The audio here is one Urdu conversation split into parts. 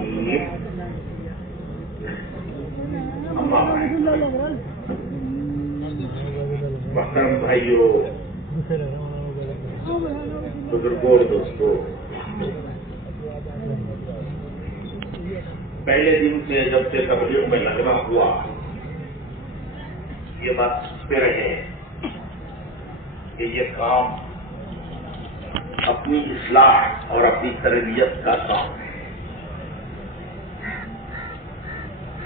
الرحيم. أما بعد، محترم بھائیوں، بزرگوں، دوستوں، پہلے دن سے جب سے تبلیغ میں لگنا ہوا، یہ بات سنتے رہے کہ یہ کام اپنی اصلاح اور اپنی تربیت کا کام ہے.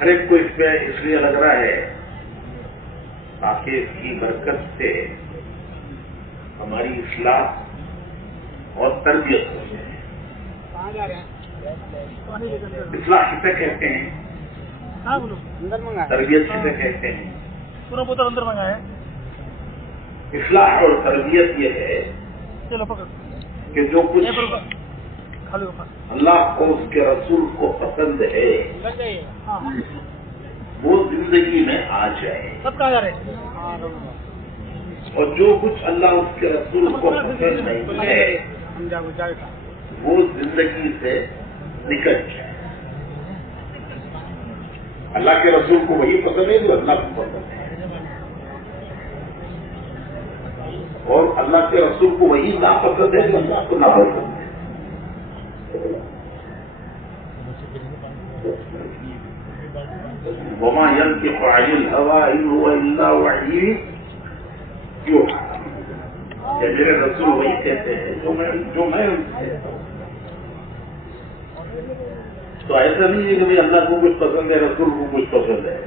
ہر ایک کو اس میں اس لیے لگ رہا ہے تاکہ اس کی برکت سے ہماری اصلاح اور تربیت ہو جائے. اصلاح کسے کہتے ہیں؟ تربیت کسے کہتے ہیں؟ پورا بوتل اندر منگایا. اصلاح اور تربیت یہ ہے کہ جو کچھ اللہ کو اس کے رسول کو پسند ہے وہ زندگی میں آ جائے، سب کہا جا رہے، اور جو کچھ اللہ اس کے رسول کو پسند نہیں ہے وہ زندگی سے نکل جائے. اللہ کے رسول کو وہی پسند ہے جو اللہ کو پسند ہے، اور اللہ کے رسول کو وہی ناپسند ہے جو اللہ کو ناپسند ہے. وما ينطق عن الهوى إن هو إلا وحي يوحى. کہ میرے رسول وہی کہتے ہیں جو میں ان سے کہتا ہوں. تو ایسا نہیں ہے کہ اللہ کو کچھ پسند ہے، رسول کو کچھ پسند ہے.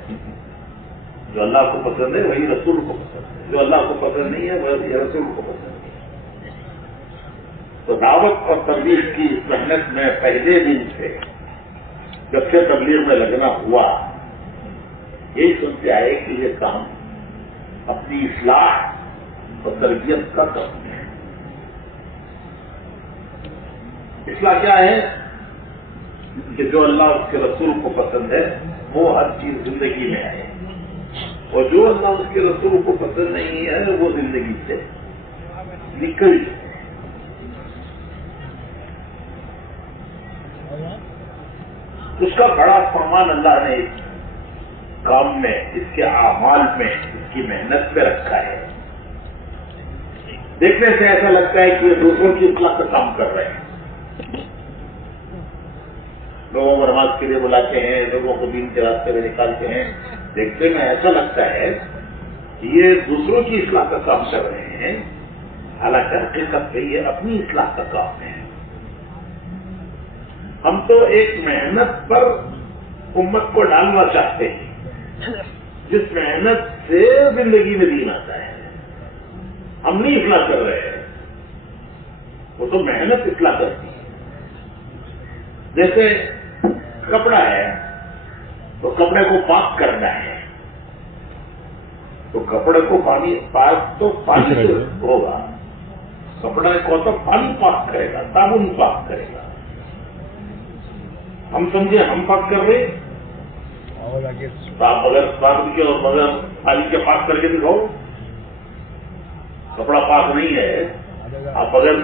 جو اللہ کو پسند ہے وہی رسول کو پسند ہے، جو اللہ کو پسند نہیں ہے وہی رسول کو پسند ہے. تو دعوت اور تبلیغ کی اس محنت میں پہلے دن سے جب سے تبلیغ میں لگنا ہوا، یہی سنتے آئے کہ یہ کام اپنی اصلاح اور تربیت کا کام ہے. اصلاح کیا ہے؟ کہ جو اللہ اس کے رسول کو پسند ہے وہ ہر چیز زندگی میں آئے، اور جو اللہ اس کے رسول کو پسند نہیں ہے وہ زندگی سے نکل جائے. اس کا بڑا فرمان اللہ نے اس کام میں، اس کے اعمال میں، اس کی محنت پہ رکھا ہے. دیکھنے سے ایسا لگتا ہے کہ یہ دوسروں کی اصلاح کا کام کر رہے ہیں، لوگوں کو نماز کے لیے بلاتے ہیں، لوگوں کو دین کے راستے میں نکالتے ہیں. دیکھنے میں ایسا لگتا ہے کہ یہ دوسروں کی اصلاح کا کام کر رہے ہیں، حالانکہ حقیقت میں یہ اپنی اصلاح کا کام ہے. ہم تو ایک محنت پر امت کو ڈالنا چاہتے ہیں جس محنت سے زندگی میں دین آتا ہے. ہم نہیں اصلاح کر رہے ہیں، وہ تو محنت اصلاح کرتی ہے. جیسے کپڑا ہے تو کپڑے کو پاک کرنا ہے، تو کپڑے کو پاک تو پانی سے ہوگا. کپڑے کو تو پانی پاک کرے گا، صابن پاک کرے گا. ہم سمجھے ہم پاک کر رہے، آپ اگر صابن کے اور بغیر پانی کے پاک کر کے دکھاؤ، کپڑا پاک نہیں ہے. آپ بغیر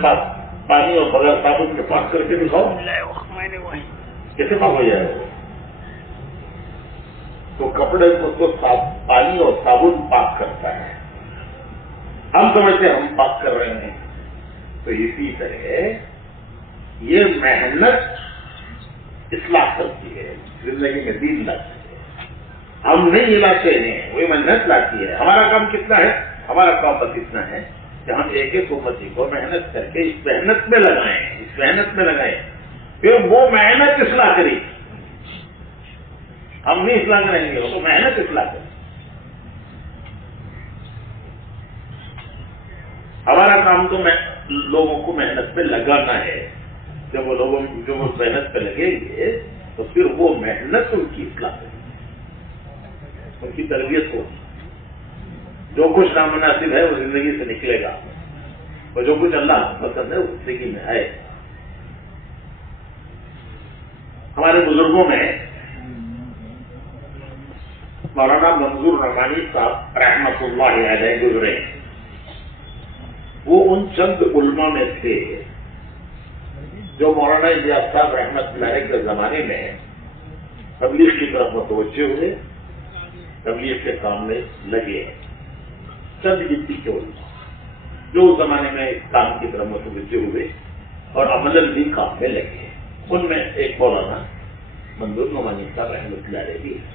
پانی اور بغیر صابن کے پاک کر کے دکھاؤ، کیسے پاک ہو جائے گا؟ تو کپڑے کو تو پانی اور صابن پاک کرتا ہے. ہم سمجھتے ہم پاک کر رہے ہیں. تو اسی طرح یہ محنت اصلاح کرتی ہے، زندگی میں دین لاتی ہے. ہم نہیں لاتے ہیں، وہی محنت لاتی ہے. ہمارا کام کتنا ہے؟ ہمارا کام بس اتنا ہے کہ ہم ایک ایک امتی کو محنت کر کے اس محنت میں لگائیں، پھر وہ محنت اصلاح کرے. ہم نہیں اصلاح کریں گے، وہ تو محنت اصلاح کرے. ہمارا کام تو لوگوں کو محنت پہ لگانا ہے. جب وہ لوگوں جو محنت پہ لگیں گے تو پھر وہ محنت ان کی اصلاح کرے گی، ان کی تربیت ہوگی. جو کچھ نامناسب ہے وہ زندگی سے نکلے گا، اور جو کچھ اللہ کو پسند ہے وہ زندگی میں آئے. ہمارے بزرگوں میں مولانا منظور رحمانی صاحب رحمۃ اللہ علیہ گزرے. وہ ان چند علماء میں تھے جو مولانا الیاس صاحب رحمت اللہ علیہ کے زمانے میں تبلیغ کی طرف متوجہ ہوئے، تبلیغ کے کام میں لگے، چند گنتی کے علماء جو اس زمانے میں اس کام کی طرف متوجہ ہوئے اور عملاً بھی کام میں لگے، ان میں ایک مولانا منظور نعمانی صاحب رحمت اللہ علیہ بھی ہے۔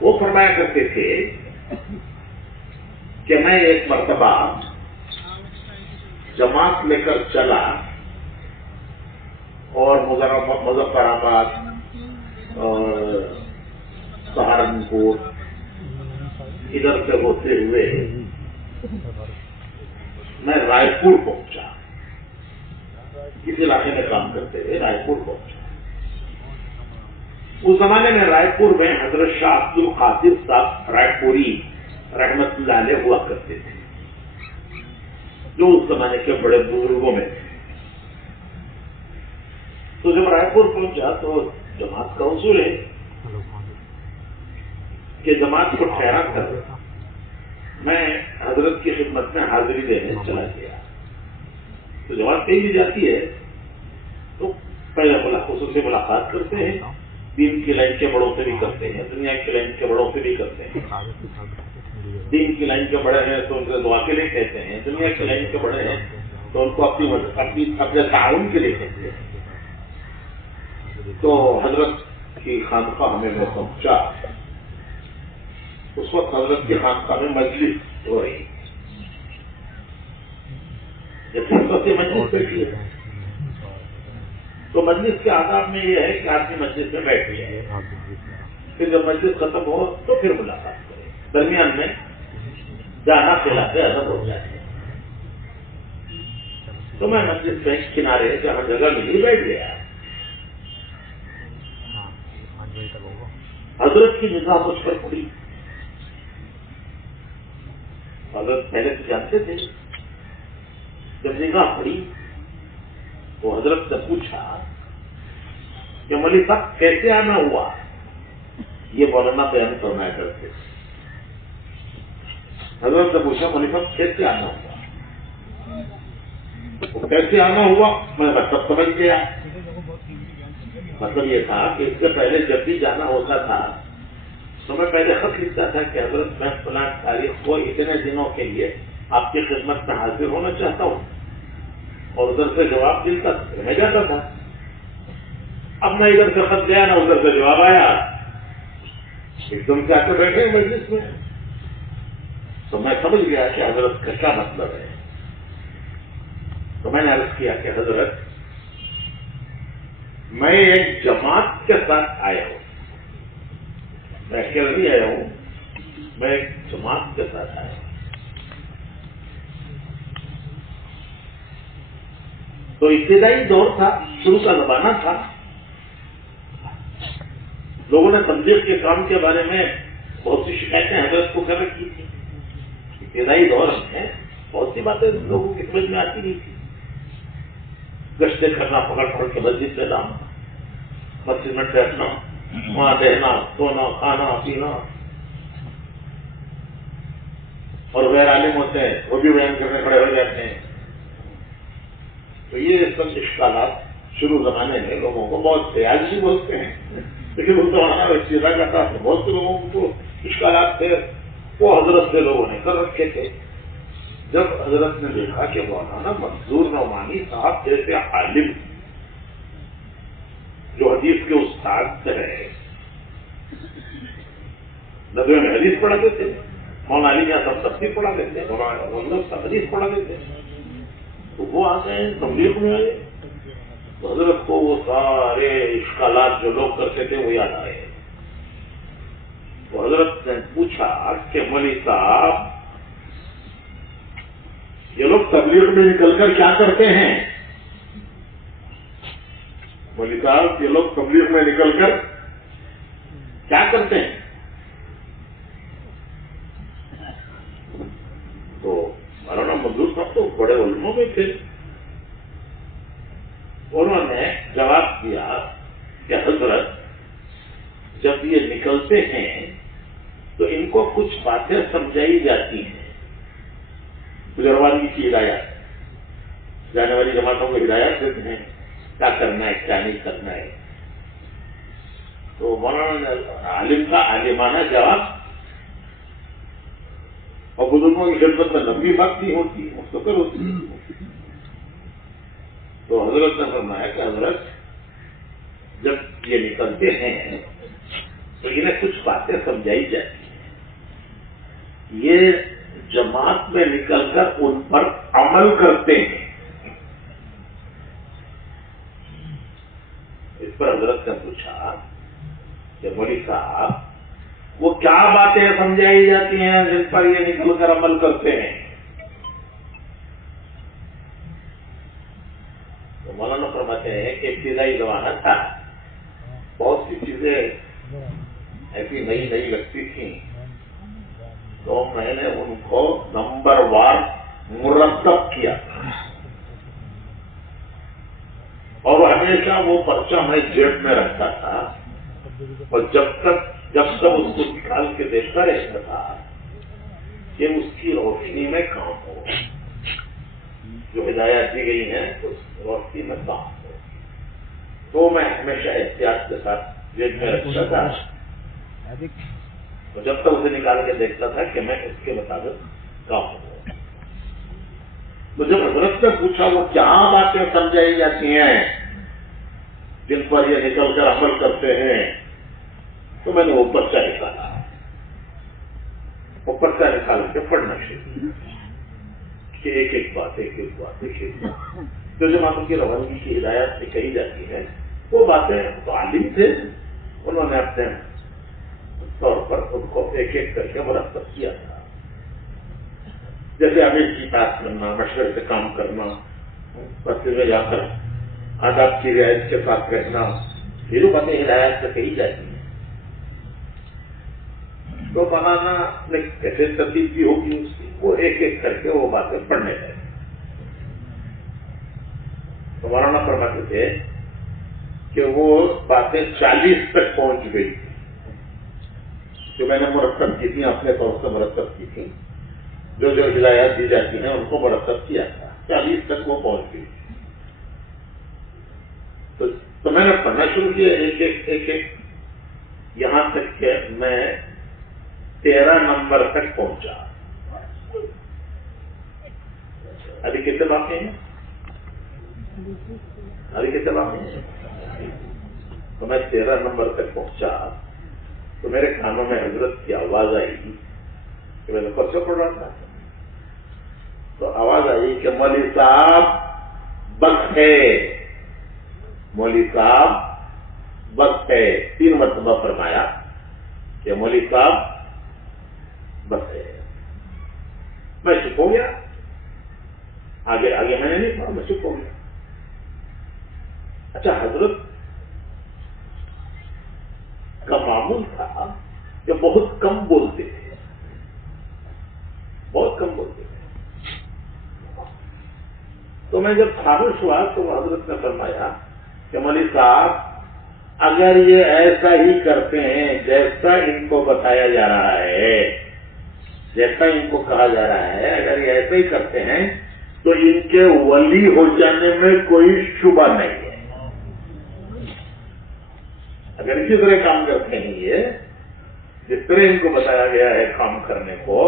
وہ فرمایا کرتے تھے کہ میں ایک مرتبہ جماعت لے کر چلا اور مظفر آباد اور سہارنپور ادھر سے ہوتے ہوئے میں رائے پور پہنچا، اس علاقے میں کام کرتے ہوئے رائے پور پہنچا۔ اس زمانے میں رائے پور میں حضرت شاہ عبد القادر صاحب رائے پوری رحمت اللہ علیہ ہوا کرتے تھے، جو اس زمانے کے بڑے بزرگوں میں تھے۔ تو جب رائے پور پہنچا تو جماعت کا اصول ہے کہ جماعت کو ٹھہرا کر میں حضرت کی خدمت میں حاضری دینے چلا گیا۔ تو جماعت کہیں بھی جاتی ہے تو پہلے خصوص سے ملاقات کرتے ہیں، دین کی لائن کے بڑوں سے بھی کرتے ہیں، دنیا کی لائن کے بڑوں سے بھی کرتے ہیں۔ دین کی لائن کے بڑے ہیں تو ان سے دعا کے لیے کہتے ہیں، دنیا کی لائن کے بڑے ہیں تو ان کو اپنے تعاون کے لیے کہتے ہیں۔ تو حضرت کی خانقاہ میں پہنچا، اس وقت حضرت کی خانقاہ میں مجلس ہو رہی، جیسے مجلس بیٹھی ہے تو مجلس کے آداب میں یہ ہے کہ آدمی مجلس میں بیٹھ جائے، پھر جب مجلس ختم ہو تو پھر ملاقات کرے، درمیان میں جانا کھلاتے ادب ہو جاتے۔ تو میں مجلس میں کنارے جہاں جگہ ملی بیٹھ گیا۔ حضرت کی نگاہ مجھ پر پڑی، حضرت پہلے سے جانتے تھے، جب نگاہ پڑی تو حضرت سے پوچھا کہ مولوی صاحب کیسے آنا ہوا؟ یہ مولانا بیان فرمایا کرتے تھے۔ حضرت سے پوچھا مولوی صاحب کیسے آنا ہوا؟ کیسے آنا ہوا میں مطلب سمجھ گیا۔ مطلب یہ تھا کہ اس سے پہلے جب بھی جانا ہوتا تھا تو میں پہلے خط لکھتا تھا کہ حضرت میں فلاں تاریخ کو اتنے دنوں کے لیے آپ کی خدمت میں حاضر ہونا چاہتا ہوں، اور ادھر سے جواب ملتا میں جاتا تھا۔ اب میں ادھر سے خط گیا نا ادھر سے جواب آیا، ایک دم سے آ کر بیٹھے مجلس میں، تو میں سمجھ گیا کہ حضرت کا کیا مطلب ہے۔ تو میں نے عرض کیا کہ حضرت میں ایک جماعت کے ساتھ آیا ہوں، میں اکیلا نہیں آیا ہوں، میں ایک جماعت کے ساتھ آیا ہوں۔ تو ابتدائی دور تھا، شروع کا زمانہ تھا، لوگوں نے تبلیغ کے کام کے بارے میں بہت سی شکایتیں حضرت کو کر رکھی تھی۔ ابتدائی دور میں بہت سی باتیں لوگوں کی سمجھ میں آتی نہیں تھی، گشتیں کرنا، پکڑ کے مسجد سے لانا، مسجد میں ٹھہرنا، وہاں رہنا، سونا، کھانا پینا، اور غیر عالم ہوتے ہیں وہ بھی بیان کرنے کھڑے ہو جاتے ہیں۔ تو یہ سب اشکالات شروع زمانے میں لوگوں کو بہت سے، آج بھی بولتے ہیں لیکن اس زمانہ میں چیزا کرتا تھا، بہت سے لوگوں کو اشکالات تھے، وہ حضرت سے لوگوں نے کر رکھے تھے۔ جب حضرت نے دیکھا کہ مولانا منظور نعمانی صاحب جیسے عالم جو حدیث کے استاد رہے، ندوے میں حدیث پڑھاتے تھے، مولانا علی یہاں سب تفسیر پڑھاتے تھے، مولانا سب حدیث پڑھاتے تھے، تو وہ آتے ہیں تبلیغ میں آئے تو حضرت کو وہ سارے اشکالات جو لوگ کرتے تھے وہ یاد آئے۔ تو حضرت نے پوچھا کہ مولوی صاحب یہ لوگ تبلیغ میں نکل کر کیا کرتے ہیں؟ مولوی صاحب یہ لوگ تبلیغ میں نکل کر کیا کرتے ہیں؟ تو مولانا منظور صاحب تو بڑے علموں میں تھے، انہوں نے جواب دیا کہ حضرت جب یہ نکلتے ہیں تو ان کو کچھ باتیں سمجھائی جاتی ہیں، بزرگواری کی ہدایات جانے والی جماعتوں کو ہدایات دیتے ہیں کیا کرنا ہے کیا نہیں کرنا ہے. تو مولانا نے عالم کا عالمانہ جواب اور بزرگوں کی خدمت میں لمبی بات نہیں ہوتی مختصر ہوتی ہے. تو حضرت نے فرمایا کہ حضرت جب یہ نکلتے ہیں تو انہیں کچھ باتیں سمجھائی جاتی ہیں. یہ جماعت میں نکل کر ان پر عمل کرتے ہیں. اس پر حضرت نے پوچھا کہ مولوی صاحب وہ کیا باتیں سمجھائی جاتی ہیں جن پر یہ نکل کر عمل کرتے ہیں؟ تو مولانا فرماتے ہیں کہ ابتدائی زمانہ تھا، بہت سی چیزیں ایسی نئی نئی لگتی تھیں تو میں نے ان کو نمبر وار مرتب کیا اور ہمیشہ وہ پرچہ میں جیب میں رکھتا تھا اور جب تک اس کو نکال کے دیکھتا رہتا تھا کہ اس کی روشنی میں کام ہو، جو ہدایات دی گئی ہیں اس روشنی میں کام ہو. تو میں ہمیشہ احتیاط کے ساتھ جیب میں رکھتا تھا اور جب تک اسے نکال کے دیکھتا تھا کہ میں اس کے مطابق کام ہوں. تو جب حضرت نے پوچھا وہ کیا باتیں سمجھائی جاتی ہیں جن پر یہ نکل کر عمل کرتے ہیں، تو میں نے وہ پرچہ نکالا. وہ پرچہ نکال کے پڑھنا شروع کہ ایک ایک بات جو جماعتوں کی روانگی کی ہدایات سے کہی جاتی ہے وہ باتیں تو عالم تھے، انہوں نے اپنے طور پر ان کو ایک ایک کر کے مرتب کیا تھا. جیسے امیر کی بات کرنا، مشورے سے کام کرنا، مسجد میں جا کر آداب کی رعایت کے ساتھ رہنا، یہ جو باتیں ہدایات سے کہی جاتی ہیں. تو مولانا نے کیسے ترتیب کی ہوگی اس کی، وہ ایک ایک کر کے وہ باتیں پڑھنے لگے. تو مولانا فرماتے تھے کہ وہ باتیں 40 تک پہنچ گئی تھی جو میں نے مرتب کی تھی، اپنے طور سے مرتب کی تھی. جو ہدایات دی جاتی ہیں ان کو مرتب کیا تھا، 40 تک وہ پہنچ گئی. تو میں نے پڑھنا شروع کیا ایک ایک یہاں تک کہ میں 13 نمبر تک پہنچا. ابھی کتنے باقی ہیں؟ تو میں 13 نمبر تک پہنچا تو میرے کانوں میں حضرت کی آواز آئی کہ میں نے پرچہ پڑھ رہا تھا. تو آواز آئی کہ مولوی صاحب بس ہے، مولوی صاحب بس ہے. 3 مرتبہ فرمایا کہ مولوی صاحب بس ہے. میں چپ ہو گیا، آگے میں نے نہیں پڑھا، میں چپ ہو گیا. اچھا، حضرت کا معمول تھا کہ بہت کم بولتے تھے، بہت کم بولتے تھے. تو میں جب خاموش ہوا تو حضرت نے فرمایا کہ مولوی صاحب اگر یہ ایسا ہی کرتے ہیں جیسا ان کو بتایا جا رہا ہے، جیسا ان کو کہا جا رہا ہے، اگر یہ ایسا ہی کرتے ہیں تو ان کے ولی ہو جانے میں کوئی شبہ نہیں ہے. اگر اسی طرح کام کرتے ہیں یہ جس طرح ان کو بتایا گیا ہے کام کرنے کو،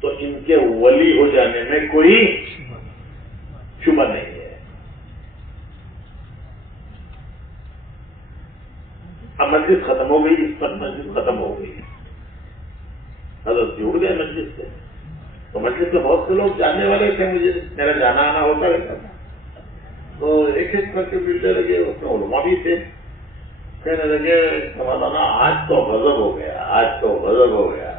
تو ان کے ولی ہو جانے میں کوئی شبہ نہیں ہے. اب مجلس ختم ہو گئی، اس پر مجلس ختم ہو گئی، حضرت جڑ گئے مجلس سے. تو مجلس سے بہت سے لوگ جاننے والے تھے، مجھے میرا جانا آنا ہوتا رہتا تھا. تو ایک ایک کر کے ملنے لگے، اس میں علماء بھی تھے. کہنے لگے مولانا آج تو غضب ہو گیا، آج تو غضب ہو گیا.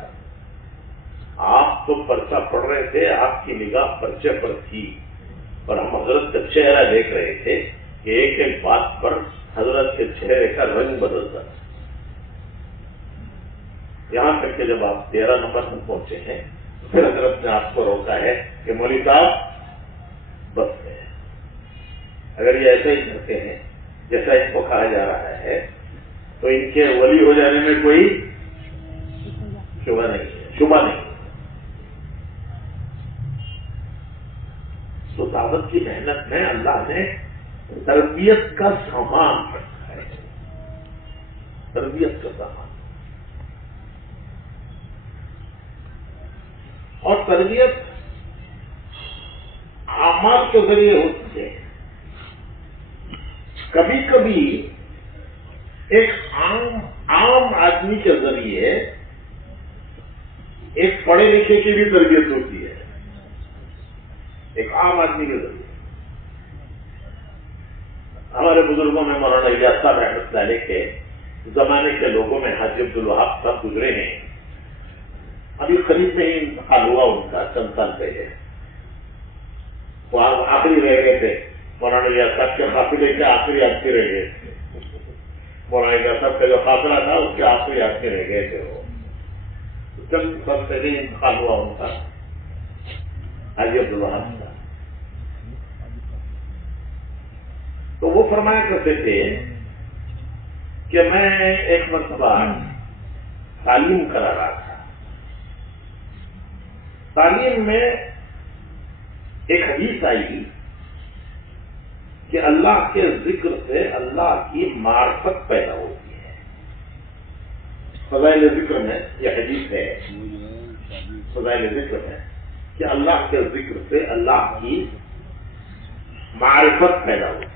آپ تو پرچہ پڑھ رہے تھے، آپ کی نگاہ پرچے پر تھی اور ہم حضرت کا چہرہ دیکھ رہے تھے کہ ایک ایک بات پر حضرت کے چہرے کا رنگ بدلتا ہے. یہاں تک کہ جب آپ 13 نمبر تک پہنچے ہیں پھر حضرت نے آپ کو روکا ہے کہ مولوی صاحب بس ہے. اگر یہ ایسا ہی کرتے ہیں جیسا ان کو کہا جا رہا ہے تو ان کے ولی ہو جانے میں کوئی شبہ نہیں ہے. تو دعوت کی محنت میں اللہ نے تربیت کا سامان رکھا ہے، تربیت کا سامان، اور تربیت اعمال کے ذریعے ہوتی ہے۔ کبھی کبھی ایک عام آدمی کے ذریعے ایک پڑھے لکھے کی بھی تربیت ہوتی ہے، ایک عام آدمی کے ذریعے۔ ہمارے بزرگوں میں مولانا الیاس صاحب رحمۃ اللہ علیہ کے زمانے کے لوگوں میں حاجی عبدالوہاب صاحب گزرے ہیں، ابھی قریب میں ہی انتقال ہوا ان کا چند سال پہلے۔ وہ آخری رہ گئے تھے، مولانا الیاس صاحب کے قافلے کے آخری آدمی رہ گئے تھے۔ مولانا الیاس صاحب کا جو قافلہ تھا اس کے آخری آدمی رہ گئے تھے، وہ چند سال پہلے انتقال ہوا ان کا حاجی عبدالوہاب صاحب۔ تو وہ فرمایا کرتے تھے کہ میں ایک مرتبہ تعلیم کرا رہا تھا، تعلیم میں ایک حدیث آئی کہ اللہ کے ذکر سے اللہ کی معرفت پیدا ہوتی ہے۔ فضائل ذکر میں یہ حدیث ہے، فضائل ذکر میں کہ اللہ کے ذکر سے اللہ کی معرفت پیدا ہوتی ہے۔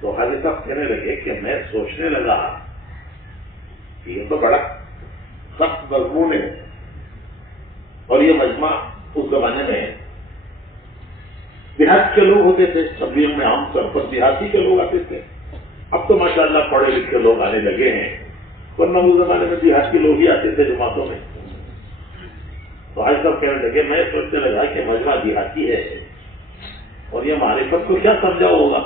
تو حاجی صاحب کہنے لگے کہ میں سوچنے لگا کہ یہ تو بڑا سخت مضمون ہے، اور یہ مجمع اس زمانے میں دیہات کے لوگ ہوتے تھے، تبلیغ میں عام طور پر دیہاتی کے لوگ آتے تھے۔ اب تو ماشاءاللہ پڑھے لکھے لوگ آنے لگے ہیں، ورنہ اس زمانے میں دیہات کے لوگ ہی آتے تھے جماعتوں میں۔ تو حاجی صاحب کہنے لگے میں سوچنے لگا کہ مجمع دیہاتی ہے اور یہ معرفت کو کیا سمجھا ہوگا۔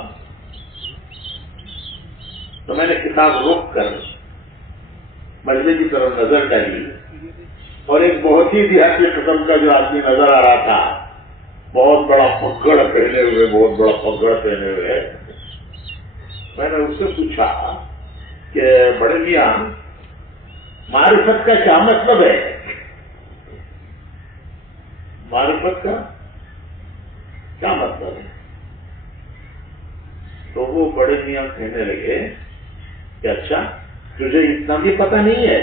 تو میں نے کتاب روک کر مجمع کی طرف نظر ڈالی، اور ایک بہت ہی دیہاتی قسم کا جو آدمی نظر آ رہا تھا، بہت بڑا پگڑ پہنے ہوئے، بہت بڑا پگڑ پہنے ہوئے، میں نے اس سے پوچھا کہ بڑے میاں معرفت کا کیا مطلب ہے؟ معرفت کا کیا مطلب ہے؟ تو وہ بڑے میاں کہنے لگے کہ اچھا تجھے اتنا بھی پتہ نہیں ہے؟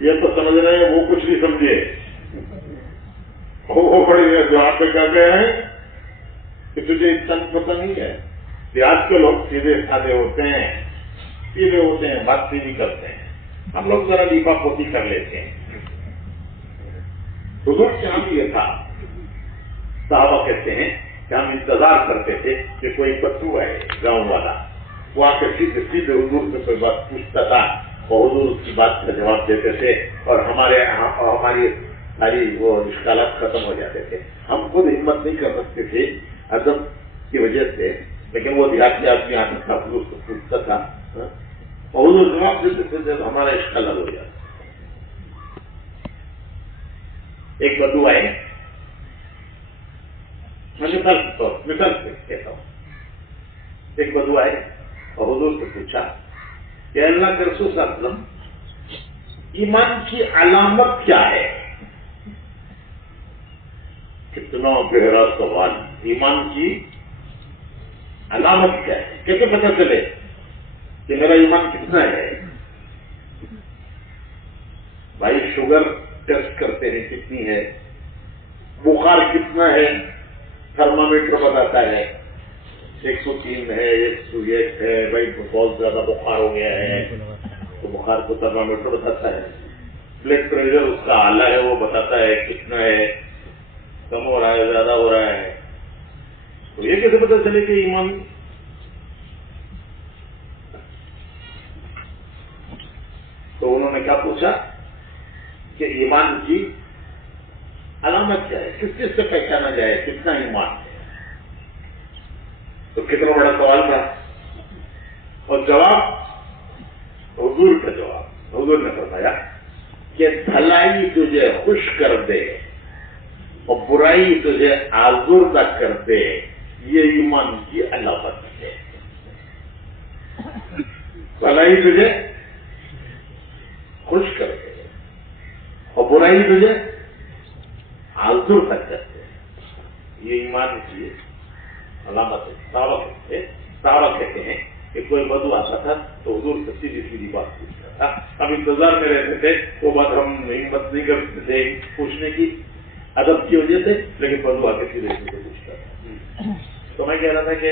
یہ تو سمجھ رہے ہیں وہ کچھ نہیں سمجھے، وہ بڑے میاں جواب پہ کیا گئے ہیں کہ تجھے اتنا بھی پتہ نہیں ہے۔ دیہات کے لوگ سیدھے سادے ہوتے ہیں، سیدھے ہوتے ہیں، بات سیدھی کرتے ہیں، ہم لوگ ذرا لیپا پوتی کر لیتے ہیں۔ حضور کے یہاں بھی یہ تھا، صحابہ کہتے ہیں کہ ہم انتظار کرتے تھے کہ کوئی بدو آئے گاؤں والا، وہ آ کے سیدھے سیدھے حضور سے کوئی بات پوچھتا تھا اور حضور اس کی بات کا جواب دیتے تھے، اور ہماری ساری وہ اشکالات ختم ہو جاتے تھے۔ ہم خود ہمت نہیں کر سکتے تھے ادب کی وجہ سے، لیکن وہ دیہاتی آدمی آتا تھا، حضور کو پوچھتا تھا اور حضور جواب دیتے تھے، ہمارا اشکال حل ہو جاتا۔ ایک بدو آئے، میں مثال سے کہتا ہوں، ایک بدو آئے اور حضور سے پوچھا کہ اللہ کے رسول صلی اللہ علیہ وسلم ایمان کی علامت کیا ہے؟ کتنا گہرا سوال، ایمان کی علامت کیا ہے؟ کیسے پتہ چلے کہ میرا ایمان کتنا ہے؟ بھائی شوگر ٹیسٹ کرتے ہیں کتنی ہے، بخار کتنا ہے، تھرمامیٹر بتاتا ہے 103 ہے، 101 ہے، بھائی بہت زیادہ بخار ہو گیا ہے تو بخار کو تھرمامیٹر بتاتا ہے، بلڈ پریشر اس کا اعلیٰ ہے وہ بتاتا ہے کتنا ہے، کم ہو رہا ہے زیادہ ہو رہا ہے۔ تو یہ کیسے پتہ چلے کہ ایمان؟ تو انہوں نے کیا پوچھا کہ ایمان کی علامت کیا ہے، کس چیز سے پہچانا جائے کتنا ایمان ہے؟ تو کتنا بڑا سوال تھا، اور جواب حضور کا جواب، حضور نے فرمایا کہ بھلائی تجھے خوش کر دے اور برائی تجھے آزردہ کر دے، یہ ایمان کی علامت ہے۔ بھلائی تجھے خوش کر دے اور برائی تجھے آزر تک کرتے ہیں. یہ ایمان کی علامت ہے. صحابہ کہتے ہیں کہ کوئی بدو آتا تھا تو حضور سے سیدھی سیدھی بات پوچھتا تھا. ہم انتظار میں رہتے تھے وہ بات ہم ہمت نہیں کرتے تھے پوچھنے کی ادب کی وجہ سے, لیکن بدو آ کے سیدھے سیدھے پوچھتا تھا. تو میں کہہ رہا تھا کہ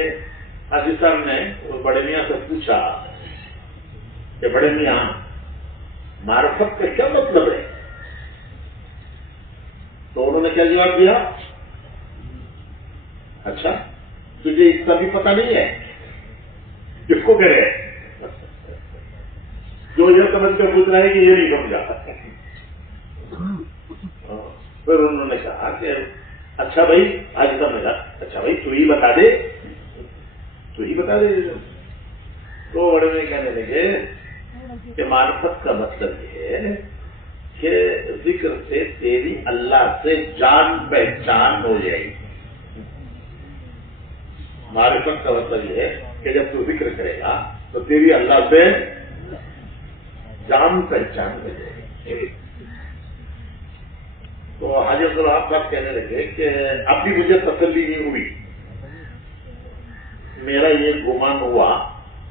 حاجی صاحب نے بڑے میاں سے پوچھا کہ بڑے میاں معرفت کا کیا مطلب ہے؟ تو انہوں نے کیا جواب دیا؟ اچھا تجھے اس کا بھی پتہ نہیں ہے؟ کس کو کہہ رہے جو یہ سمجھ کر پوچھ رہا ہے کہ یہ نہیں سمجھا. پھر انہوں نے کہا کہ اچھا بھائی, آج صاحب نے کہا اچھا بھائی تو ہی بتا دے. تو بڑے میں کہنے لگے کہ معرفت کا مطلب یہ ہے کہ ذکر سے تیری اللہ سے جان پہچان ہو جائے گی. معرفت کا مطلب یہ ہے کہ جب تو ذکر کرے گا تو تیری اللہ سے جان پہچان ہو جائے گی. تو حاجی عبدالوہاب صاحب کہنے لگے کہ اب بھی مجھے تسلی نہیں ہوئی. میرا یہ گمان ہوا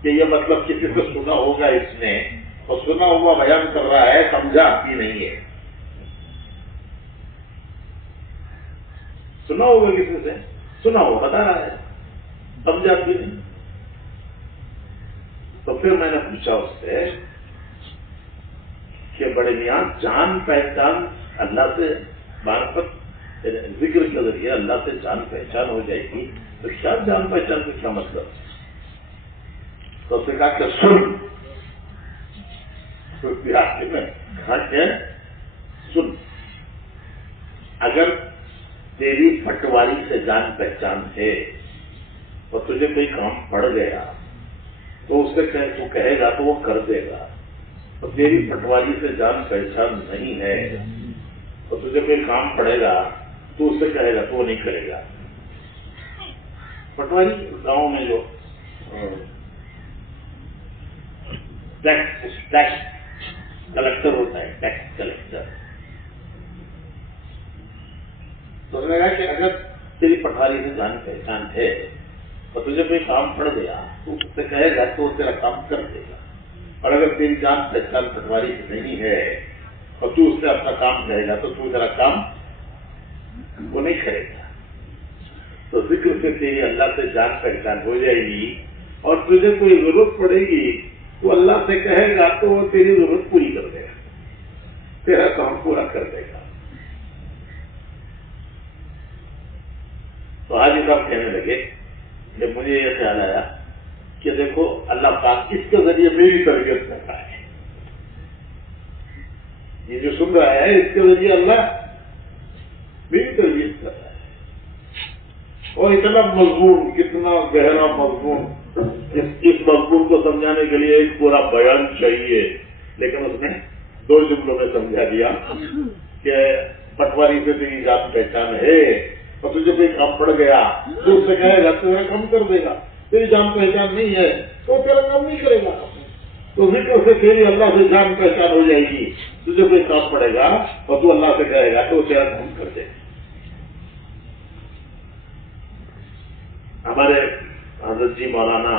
کہ یہ مطلب کسی سے سنا ہوگا اس نے, اور سنا ہوا بیان کر رہا ہے, سمجھا بھی نہیں ہے. سنا ہوگا کسی سے, سنا ہو بتا رہا ہے, سمجھا بھی نہیں. تو پھر میں نے پوچھا اس سے کہ بڑے میاں جان پہچان اللہ سے معرفت ذکر کے ذریعے اللہ سے جان پہچان ہو جائے گی, تو کیا جان پہچان کا کیا مطلب؟ تو اس نے کہا کہ سن. میں کہا کہ سن, اگر تیری پٹواری سے جان پہچان ہے اور تجھے کوئی کام پڑ گیا تو اس سے تو کہے گا تو وہ کر دے گا, اور تیری پٹواری سے جان پہچان نہیں ہے اور تجھے کوئی کام پڑے گا تو اس سے کہے گا تو وہ نہیں کرے گا. پٹواری گاؤں میں جو ٹیکس کلیکٹر ہوتا ہے, ٹیکس کلیکٹر, تو اس نے کہا کہ اگر تیری پٹواری سے جان پہچان ہے اور تجھے کوئی کام پڑ گیا تو اس سے کہے گا تو وہ تیرا کام کر دے گا, اور اگر تیری جان پہچان پٹواری سے نہیں ہے اور تو اس سے اپنا کام کہے گا تو تو تیرا کام وہ نہیں کرے گا. تو ذکر سے تیری اللہ سے جان پہچان ہو جائے گی, اور تجھے کوئی ضرورت پڑے گی تو اللہ سے کہے گا تو وہ تیری ضرورت پوری کر دے گا, تیرا کام پورا کر دے گا. تو حاجی صاحب کہنے لگے کہ مجھے یہ خیال آیا کہ دیکھو اللہ پاک اس کے ذریعے میری تربیت کر رہا ہے. یہ جو سن رہا ہے اس کے ذریعے اللہ میری تربیت کر رہا ہے. اور اتنا مضمون, کتنا گہرا مضمون, اس مضمون کو سمجھانے کے لیے ایک پورا بیان چاہیے, لیکن اس نے 2 جملوں میں سمجھا دیا کہ پٹواری سے تیری جان پہچان ہے اور تجھے کوئی کام پڑ گیا تو اس سے کہے گا تیرا کام کر دے گا, تیری جان پہچان نہیں ہے تو تیرا کام نہیں کرے گا. تو ذکر سے تیری اللہ سے جان پہچان ہو جائے گی, تجھے کوئی کام پڑے گا اور تو اللہ سے کہے گا تو تیرا کام کر دے گا. ہمارے حضرت جی مولانا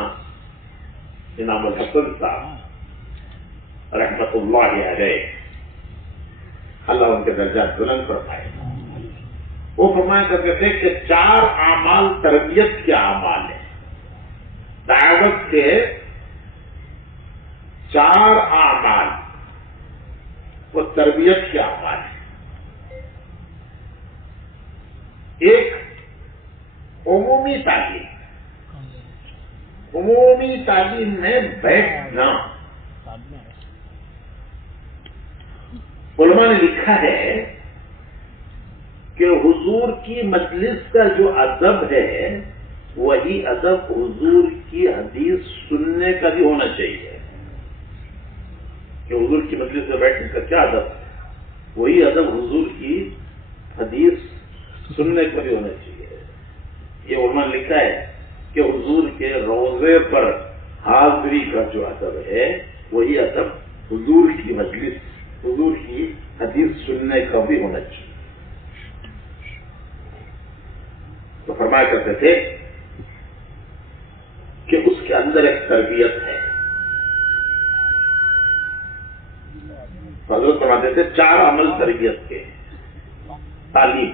انعام الحسن صاحب رحمت اللہ علیہ, اللہ ان کے درجات بلند فرمائے, وہ فرمایا کرتے تھے کہ 4 اعمال تربیت کے اعمال ہیں. دعوت کے 4 اعمال وہ تربیت کے اعمال ہیں. ایک عمومی تعلیم, عمومی تعلیم میں بیٹھنا. علماء نے لکھا ہے کہ حضور کی مجلس کا جو ادب ہے وہی ادب حضور کی حدیث سننے کا بھی ہونا چاہیے. کہ حضور کی مجلس میں بیٹھنے کا کیا ادب ہے, وہی ادب حضور کی حدیث سننے کا بھی ہونا چاہیے. یہ علماء نے لکھا ہے کہ حضور کے روضے پر حاضری کا جو ادب ہے وہی ادب حضور کی مجلس حضور کی حدیث سننے کا بھی ہونا چاہیے. تو فرمایا کرتے تھے کہ اس کے اندر ایک تربیت ہے. حضرت فرماتے تھے 4 عمل تربیت کے. تعلیم،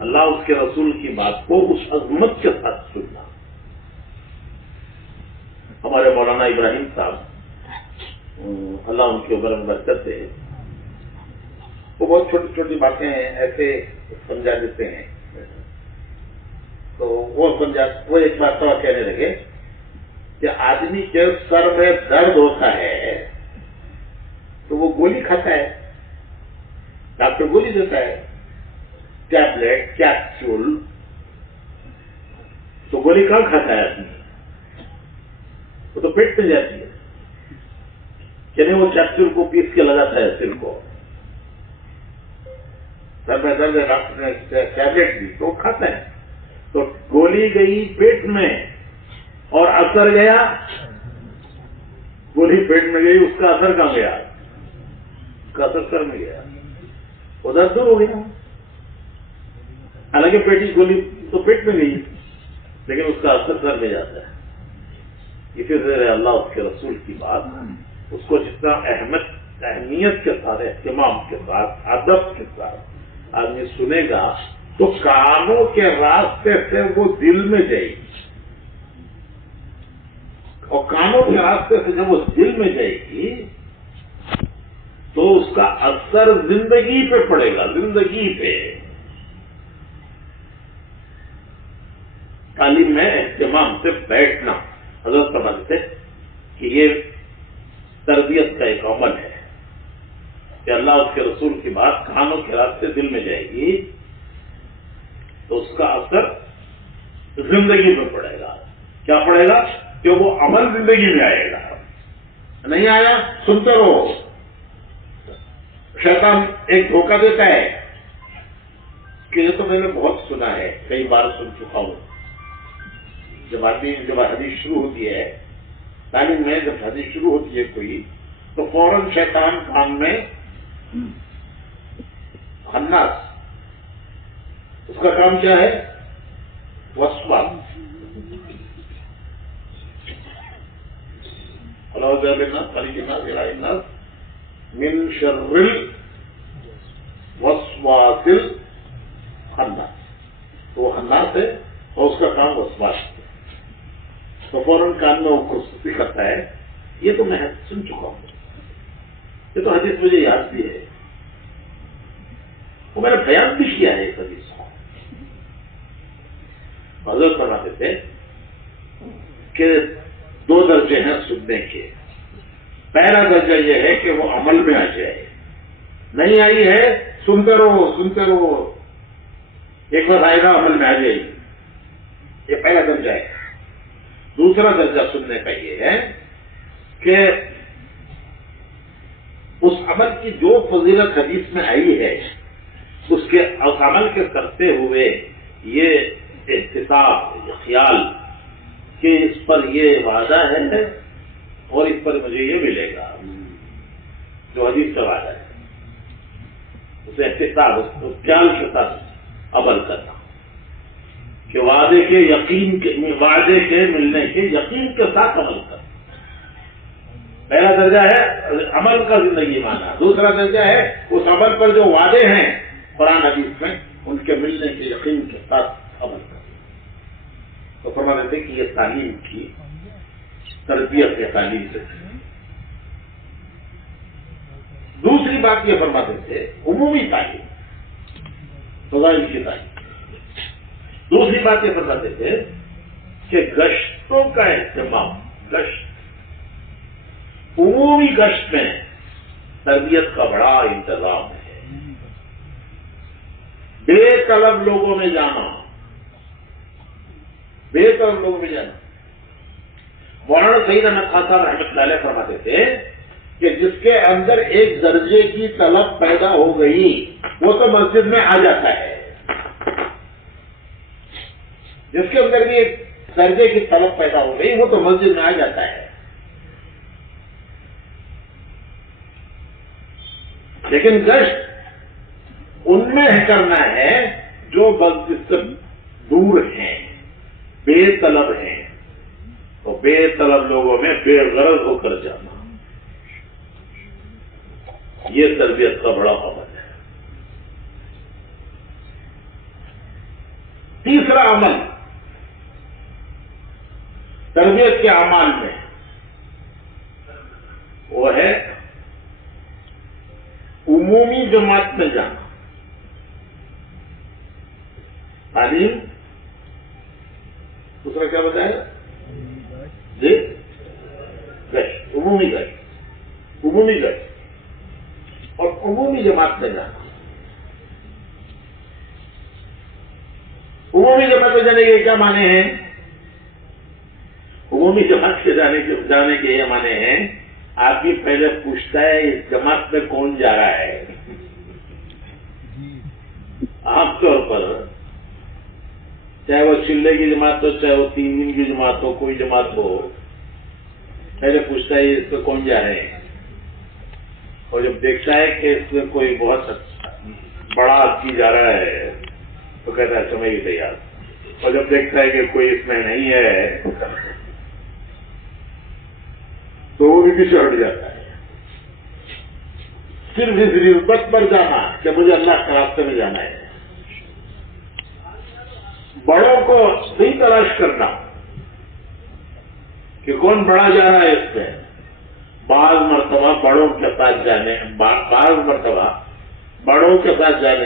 اللہ اس کے رسول کی بات کو اس عظمت کے ساتھ سننا. ہمارے مولانا ابراہیم صاحب، اللہ ان کے اوپر برکت دے، وہ بہت چھوٹی چھوٹی باتیں ایسے سمجھا دیتے ہیں. تو وہ ایک بات تو کہنے لگے کہ آدمی کے سر میں درد ہوتا ہے تو وہ گولی کھاتا ہے، ڈاکٹر گولی دیتا ہے، ٹیبلٹ، کیپسول. تو گولی کہاں کھاتا ہے آدمی؟ وہ تو پیٹ میں جاتی ہے. یعنی وہ کیپسول کو پیس کے لگاتا ہے سر کو. سر میں درد ہے، ڈاکٹر نے ٹیبلٹ دی تو کھاتا ہے. تو گولی گئی پیٹ میں اور اثر گیا. گولی پیٹ میں گئی، اس کا اثر کہاں گیا؟ اس کا اثر سر میں گیا، وہ درد دور ہو گیا. حالانکہ پیٹی گولی تو پیٹ میں گئی لیکن اس کا اثر سر میں جاتا ہے. اسی طرح اللہ اس کے رسول کی بات اس کو جتنا اہمیت کے ساتھ، اہتمام کے ساتھ، ادب کے ساتھ آدمی سنے گا تو کانوں کے راستے سے وہ دل میں جائے گی، اور کانوں کے راستے سے جب وہ دل میں جائے گی تو اس کا اثر زندگی پہ پڑے گا، زندگی پہ. تعلیم میں اہتمام سے بیٹھنا، حضرت فرماتے تھے کہ یہ تربیت کا ایک عمل ہے کہ اللہ اس کے رسول کی بات کانوں کے راستے دل میں جائے گی تو اس کا اثر زندگی میں پڑے گا. کیا پڑے گا؟ کہ وہ عمل زندگی میں آئے گا. نہیں آیا سنتے رہو. شیطان ایک دھوکہ دیتا ہے کہ یہ تو میں نے بہت سنا ہے، کئی بار سن چکا ہوں. جب حدیث شروع ہوتی ہے تعلیم میں، جب حدیث شروع ہوتی ہے کوئی تو فوراً شیطان کام میں خناس، اس کا کام کیا ہے؟ وسواس. من شر الوسواس الخناس. تو وہ خناس ہے اور اس کا کام وسواس ہے. تو فوراً کان میں وہ خصوصی کرتا ہے. یہ تو میں سن چکا ہوں، یہ تو حدیث مجھے یاد بھی ہے، وہ میں نے بیان بھی کیا ہے اس حدیث کو. حضرت فرماتے تھے کہ 2 درجے ہیں سننے کے. پہلا درجہ یہ ہے کہ وہ عمل میں آ جائے. نہیں آئی ہے سنتے رہو سنتے رہو، ایک بار آئے گا عمل میں آ جائے گی. یہ پہلا درجہ ہے. دوسرا درجہ سننے کا یہ ہے کہ اس عمل کی جو فضیلت حدیث میں آئی ہے اس عمل کے کرتے ہوئے یہ احتساب، یہ خیال کہ اس پر یہ وعدہ ہے اور اس پر مجھے یہ ملے گا جو حدیث کا وعدہ ہے، اسے احتساب، اس خیال کے ساتھ عمل کرنا کہ وعدے کے ملنے کے یقین کے ساتھ عمل کرنا. پہلا درجہ ہے عمل کا زندگی مانا. دوسرا درجہ ہے اس عمل پر جو وعدے ہیں قرآن حدیث میں ان کے ملنے کے یقین کے ساتھ عمل کرنا. تو فرماتے تھے کہ یہ تعلیم کی تربیت ہے، تعلیم سے. دوسری بات یہ فرماتے تھے عمومی تعلیم، فضائل کی تعلیم. دوسری بات یہ فرماتے تھے کہ گشتوں کا اہتمام، گشت، عمومی گشت میں تربیت کا بڑا انتظام ہے. بے طلب لوگوں میں جانا، بے طلب لوگوں میں جانا. مولانا سعید احمد خان صاحب رحمۃ اللہ علیہ فرماتے تھے کہ جس کے اندر ایک درجے کی طلب پیدا ہو گئی وہ تو مسجد میں آ جاتا ہے. جس کے اندر بھی ایک درجے کی طلب پیدا ہو گئی وہ تو مسجد میں آ جاتا ہے. لیکن گشت ان میں کرنا ہے جو مسجد سے دور ہیں، بے طلب ہیں، تو بے طلب لوگوں میں بے غرض ہو کر جانا، یہ تربیت کا بڑا عمل ہے۔ تیسرا عمل تربیت کے اعمال میں وہ ہے عمومی جماعت میں جانا۔ تعلیم دوسرا کیا بتایا جی؟ گشت، عمومی گشت، عمومی گشت اور عمومی جماعت میں جانا۔ عمومی جماعت میں جانے کے کیا معنی ہیں؟ عمومی جماعت کے جانے کے یہ معنی ہیں، آدمی پہلے پوچھتا ہے اس جماعت میں کون جا رہا ہے۔ عام طور پر چاہے وہ چلے کی جماعت ہو، چاہے وہ 3 دن کی جماعت ہو، کوئی جماعت ہو، پہلے پوچھتا ہے اس میں کون جا رہے ہیں، اور جب دیکھتا ہے کہ اس میں کوئی بہت بڑا آدمی جا رہا ہے تو کہتا ہے سمجھ ہی تیار، اور جب دیکھتا ہے کہ کوئی اس میں نہیں ہے تو وہ بھی پیچھے ہٹ جاتا ہے۔ صرف اس نسبت پر جانا کہ مجھے اللہ کے راستے میں جانا ہے، بڑوں کو نہیں تلاش کرنا کہ کون بڑا جا رہا ہے اس میں۔ بعض مرتبہ بڑوں کے ساتھ جانے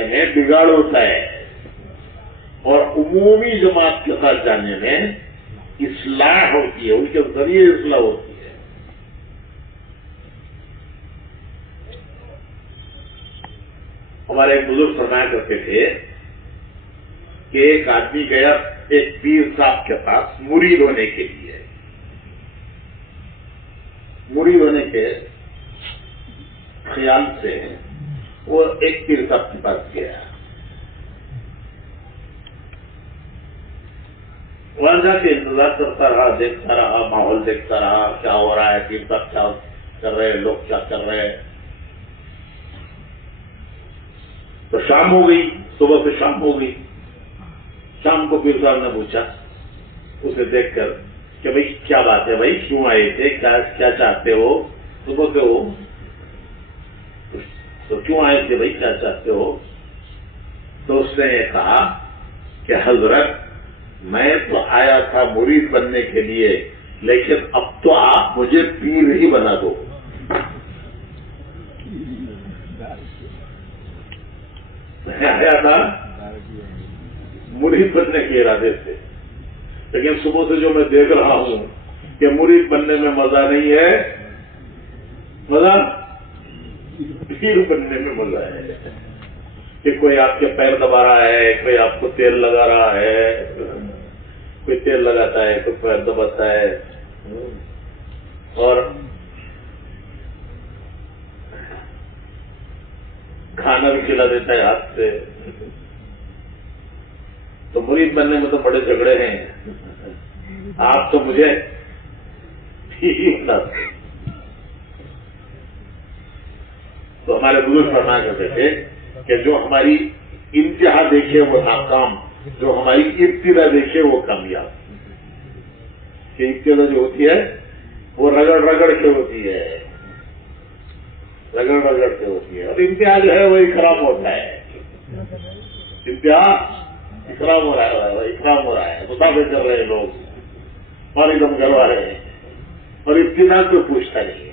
میں بگاڑ ہوتا ہے، اور عمومی جماعت کے ساتھ جانے میں اصلاح ہوتی ہے، ان کے ذریعے اصلاح ہوتی ہے۔ ہمارے ایک بزرگ فرمایا کرتے تھے کہ ایک آدمی گیا ایک پیر صاحب کے پاس مرید ہونے کے لیے، مرید ہونے کے خیال سے وہ ایک پیر صاحب کے پاس گیا۔ وہاں جا کے انتظار کرتا رہا، دیکھتا رہا، ماحول دیکھتا رہا، کیا ہو رہا ہے، پیر صاحب کیا کر رہے ہیں، لوگ کیا کر رہے ہیں۔ تو شام ہو گئی، صبح سے شام ہو گئی۔ شام کو پیر صاحب نے پوچھا اسے دیکھ کر کہ بھائی کیا بات ہے، بھائی کیوں آئے تھے، کیا چاہتے ہو، صبح سے ہو تو کیوں آئے تھے بھائی، کیا چاہتے ہو؟ تو اس نے یہ کہا کہ حضرت میں تو آیا تھا مرید بننے کے لیے، لیکن اب تو آپ مجھے پیر ہی بنا دو۔ میں آیا تھا مرید بننے کے ارادے سے، لیکن صبح سے جو میں دیکھ رہا ہوں کہ مرید بننے میں مزہ نہیں ہے، مزہ پیر بننے میں مزہ ہے کہ کوئی آپ کے پیر دبا رہا ہے، کوئی آپ کو تیل لگا رہا ہے، کوئی تیل لگاتا ہے، کوئی پیر دباتا ہے، اور کھانا بھی کھلا دیتا ہے ہاتھ سے۔ تو مرید بننے میں تو بڑے جھگڑے ہیں، آپ تو مجھے تو ہمارے بزرگ فرمایا کرتے تھے کہ جو ہماری انتہا دیکھے وہ ناکام، جو ہماری ابتدا دیکھے وہ کامیاب۔ کہ ابتدا جو ہوتی ہے وہ رگڑ رگڑ کے ہوتی ہے، رگڑ رگڑ کے ہوتی ہے، اور انتہا جو ہے وہ اکرام ہوتا ہے۔ انتہا اکرام ہو رہا ہے، اکرام ہو رہا ہے، مسافر کر رہے ہیں لوگ، پانی دم کروا رہے ہیں، اور ابتدا کوئی پوچھتا نہیں ہے۔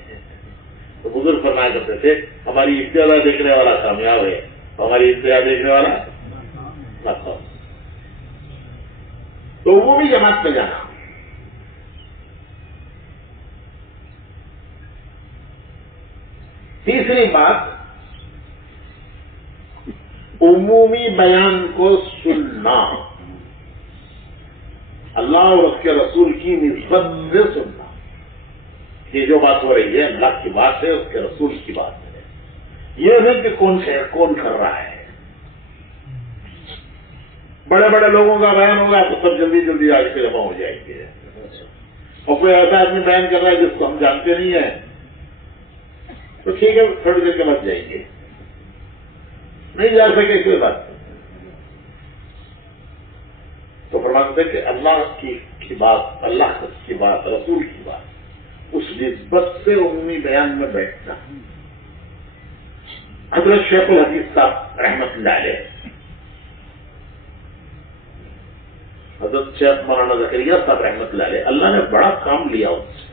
تو بزرگ فرمایا کرتے تھے ہماری ابتدا دیکھنے والا کامیاب ہے، ہماری انتہا دیکھنے والا ناکام۔ تو وہ بھی جماعت میں جانا۔ تیسری بات عمومی بیان کو سننا، اللہ اور اس کے رسول کی نسبت سے سننا۔ یہ جو بات ہو رہی ہے اللہ کی بات ہے، اس کے رسول کی بات ہے، یہ نہیں کہ کون کر رہا ہے۔ بڑے بڑے لوگوں کا بیان ہوگا تو سب جلدی جلدی آج کے جمع ہو جائیں گے، اور کوئی ایسا آدمی بیان کر رہا ہے جس کو ہم جانتے نہیں ہیں تو ٹھیک ہے تھوڑی دیر کے بعد جائیں گے، نہیں جا سکے کوئی بات نہیں. تو فرماتے ہیں کہ اللہ کی بات، اللہ کی بات، رسول کی بات، اس نسبت سے عمومی بیان میں بیٹھنا. حضرت شیخ الحدیث صاحب رحمت اللہ علیہ، حضرت شیخ مولانا زکریا صاحب رحمت اللہ علیہ، اللہ نے بڑا کام لیا ان سے،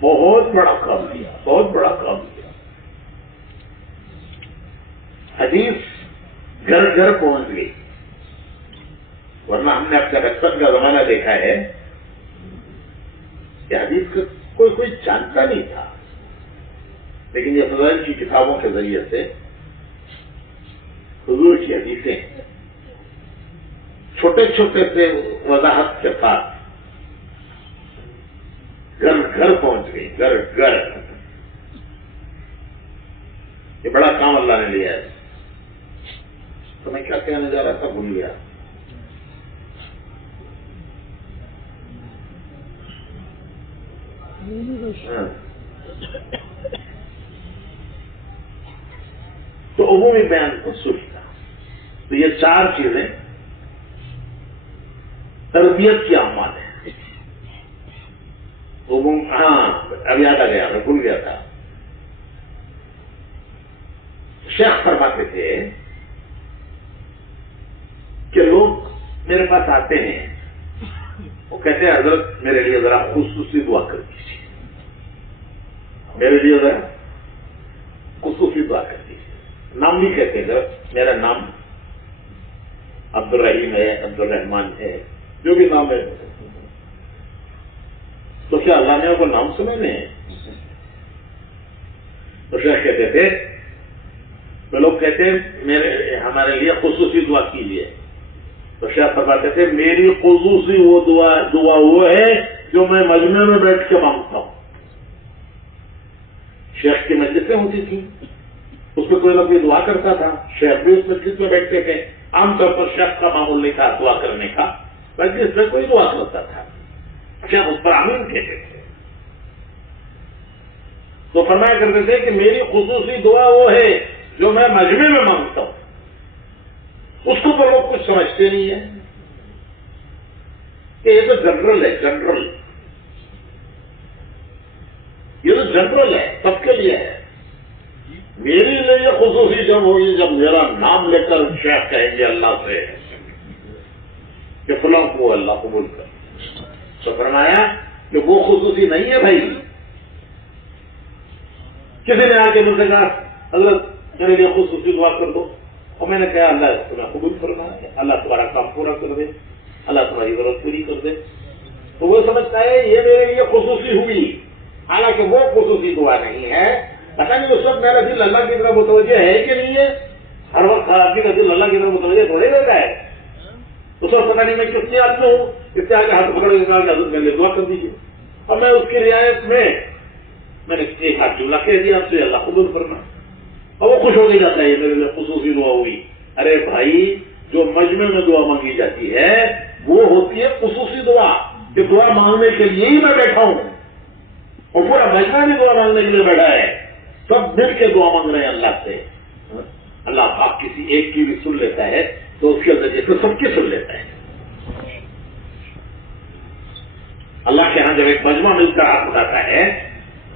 بہت بڑا کام لیا، بہت بڑا کام لیا. حدیث گھر گھر پہنچ گئی، ورنہ ہم نے اپنے بچپن کا زمانہ دیکھا ہے کہ حدیث کو کوئی جانتا نہیں تھا، لیکن یہ فضائل کی کتابوں کے ذریعے سے حضور کی حدیثیں چھوٹے چھوٹے سے وضاحت کے ساتھ گھر گھر پہنچ گئی، گھر گھر. یہ بڑا کام اللہ نے لیا ہے. تو میں کیا کہنے جا رہا تھا، بھول گیا. تو عمومی بیان کو سوچتا. تو یہ چار چیزیں تربیت کی اعمال ہیں. ہاں اب یاد آ گیا، میں بھول گیا تھا. شیخ فرماتے تھے کہ لوگ میرے پاس آتے ہیں، وہ کہتے ہیں حضرت میرے لیے ذرا خصوصی دعا کر دیجیے، میرے لیے ذرا خصوصی دعا کر دیجیے. نام بھی کہتے ہیں، میرا نام عبد الرحیم ہے، عبد الرحمان ہے، جو بھی نام ہے. تو کیا اللہ نے وہ نام سنے نہیں؟ تو شیخ کہتے تھے، وہ لوگ کہتے ہیں ہمارے لیے خصوصی دعا کیجیے. تو شیخ فرماتے تھے میری خصوصی وہ دعا وہ ہے جو میں مجمع میں بیٹھ کے مانگتا ہوں. شیخ کی مجلسیں ہوتی تھیں، اس میں کوئی نہ کوئی دعا کرتا تھا، شیخ بھی اس مجلس میں بیٹھتے تھے. عام طور پر شیخ کا معمول نہیں تھا دعا کرنے کا، مجلس میں کوئی دعا کرتا تھا، شیخ اس پر آمین کہتے تھے. تو فرمایا کرتے تھے کہ میری خصوصی دعا وہ ہے جو میں مجمع میں مانگتا ہوں. اس کو تو لوگ کچھ سمجھتے نہیں ہیں کہ یہ تو جنرل ہے، جنرل، یہ تو جنرل ہے، سب کے لیے ہے. میری لیے یہ خصوصی جب ہوگی جب میرا نام لے کر شیخ کہیں گے اللہ سے کہ فلاں کو اللہ قبول کر. تو فرمایا کہ وہ خصوصی نہیں ہے بھائی. کسی نے آ کے مجھ سے کہا حضرت میرے لیے خصوصی دعا کر دو، اور میں نے کہا اللہ تمہیں قبول کرنا ہے، اللہ تمہارا کام پورا کر دے، اللہ تمہاری ضرورت پوری کر دے. تو وہ سمجھتا ہے یہ میرے لیے خصوصی ہوئی، حالانکہ وہ خصوصی دعا نہیں ہے. پتا نہیں اس وقت میرا دل اللہ کی طرف متوجہ ہے کہ نہیں ہے. ہر وقت آدمی کا دل اللہ کی طرف متوجہ تھوڑے رہتا ہے. اس وقت پتا نہیں میں کس کے آدمی ہوں، اس سے آگے ہاتھ پکڑ کے کہا کہ حضرت میرے لیے دعا کر دیجیے، اور میں اس کی رعایت میں نے ایک ہاتھ جملہ کہہ دیا آپ سے اللہ قبول کرنا، اور وہ خوش ہو کے جاتا ہے یہ میرے لیے خصوصی دعا ہوئی. ارے بھائی جو مجمع میں دعا مانگی جاتی ہے وہ ہوتی ہے خصوصی دعا، کہ دعا مانگنے کے لیے ہی میں بیٹھا ہوں، اور پورا مجمع بھی دعا مانگنے کے لیے بیٹھا ہے، سب مل کے دعا مانگ رہے ہیں اللہ سے. اللہ پاک کسی ایک کی بھی سن لیتا ہے تو اس کے ذریعے سے سب کی سن لیتا ہے. اللہ کے ہاں جب ایک مجمع مل کر ہاتھ اٹھاتا ہے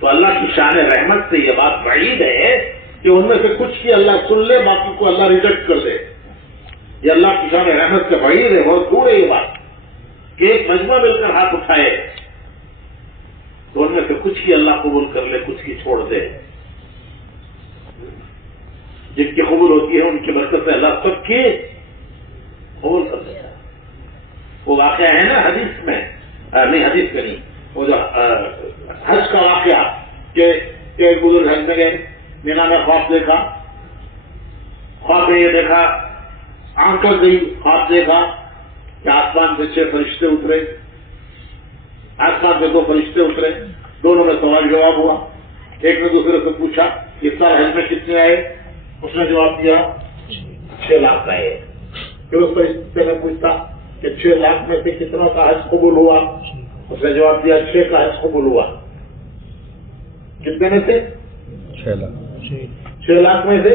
تو اللہ کی شان رحمت سے یہ بات بعید ہے کہ ان میں سے کچھ کی اللہ سن لے، باقی کو اللہ ریجیکٹ کر دے. یہ اللہ کی شان رحمت سے بعید ہے، بہت دور ہے یہ بات کہ ایک مجمع مل کر ہاتھ اٹھائے تو ان میں سے کچھ کی اللہ قبول کر لے، کچھ کی چھوڑ دے. جن کی قبول ہوتی ہے ان کی برکت سے اللہ سب کی قبول کر دیتا ہے. وہ واقعہ ہے نا حدیث میں، نہیں حدیث میں نہیں، وہ جو حج کا واقعہ کہ ایک بزرگ حج میں گئے، مینا میں خواب دیکھا، خواب میں یہ دیکھا، آنکھ گئی، خواب دیکھا کہ آسمان سے 6 فرشتے اترے، آسمان سے 2 فرشتے اترے، دونوں میں سوال جواب ہوا. ایک نے دوسرے سے پوچھا اس سال حج میں کتنے آئے؟ اس نے جواب دیا 6 لاکھ آئے. پھر اس فرشتے نے پوچھا کہ 6 لاکھ میں سے کتنوں کا حج قبول ہوا؟ اس نے جواب دیا 6 کا حج قبول ہوا. کتنے میں سے؟ 6 لاکھ. 6 لاکھ میں سے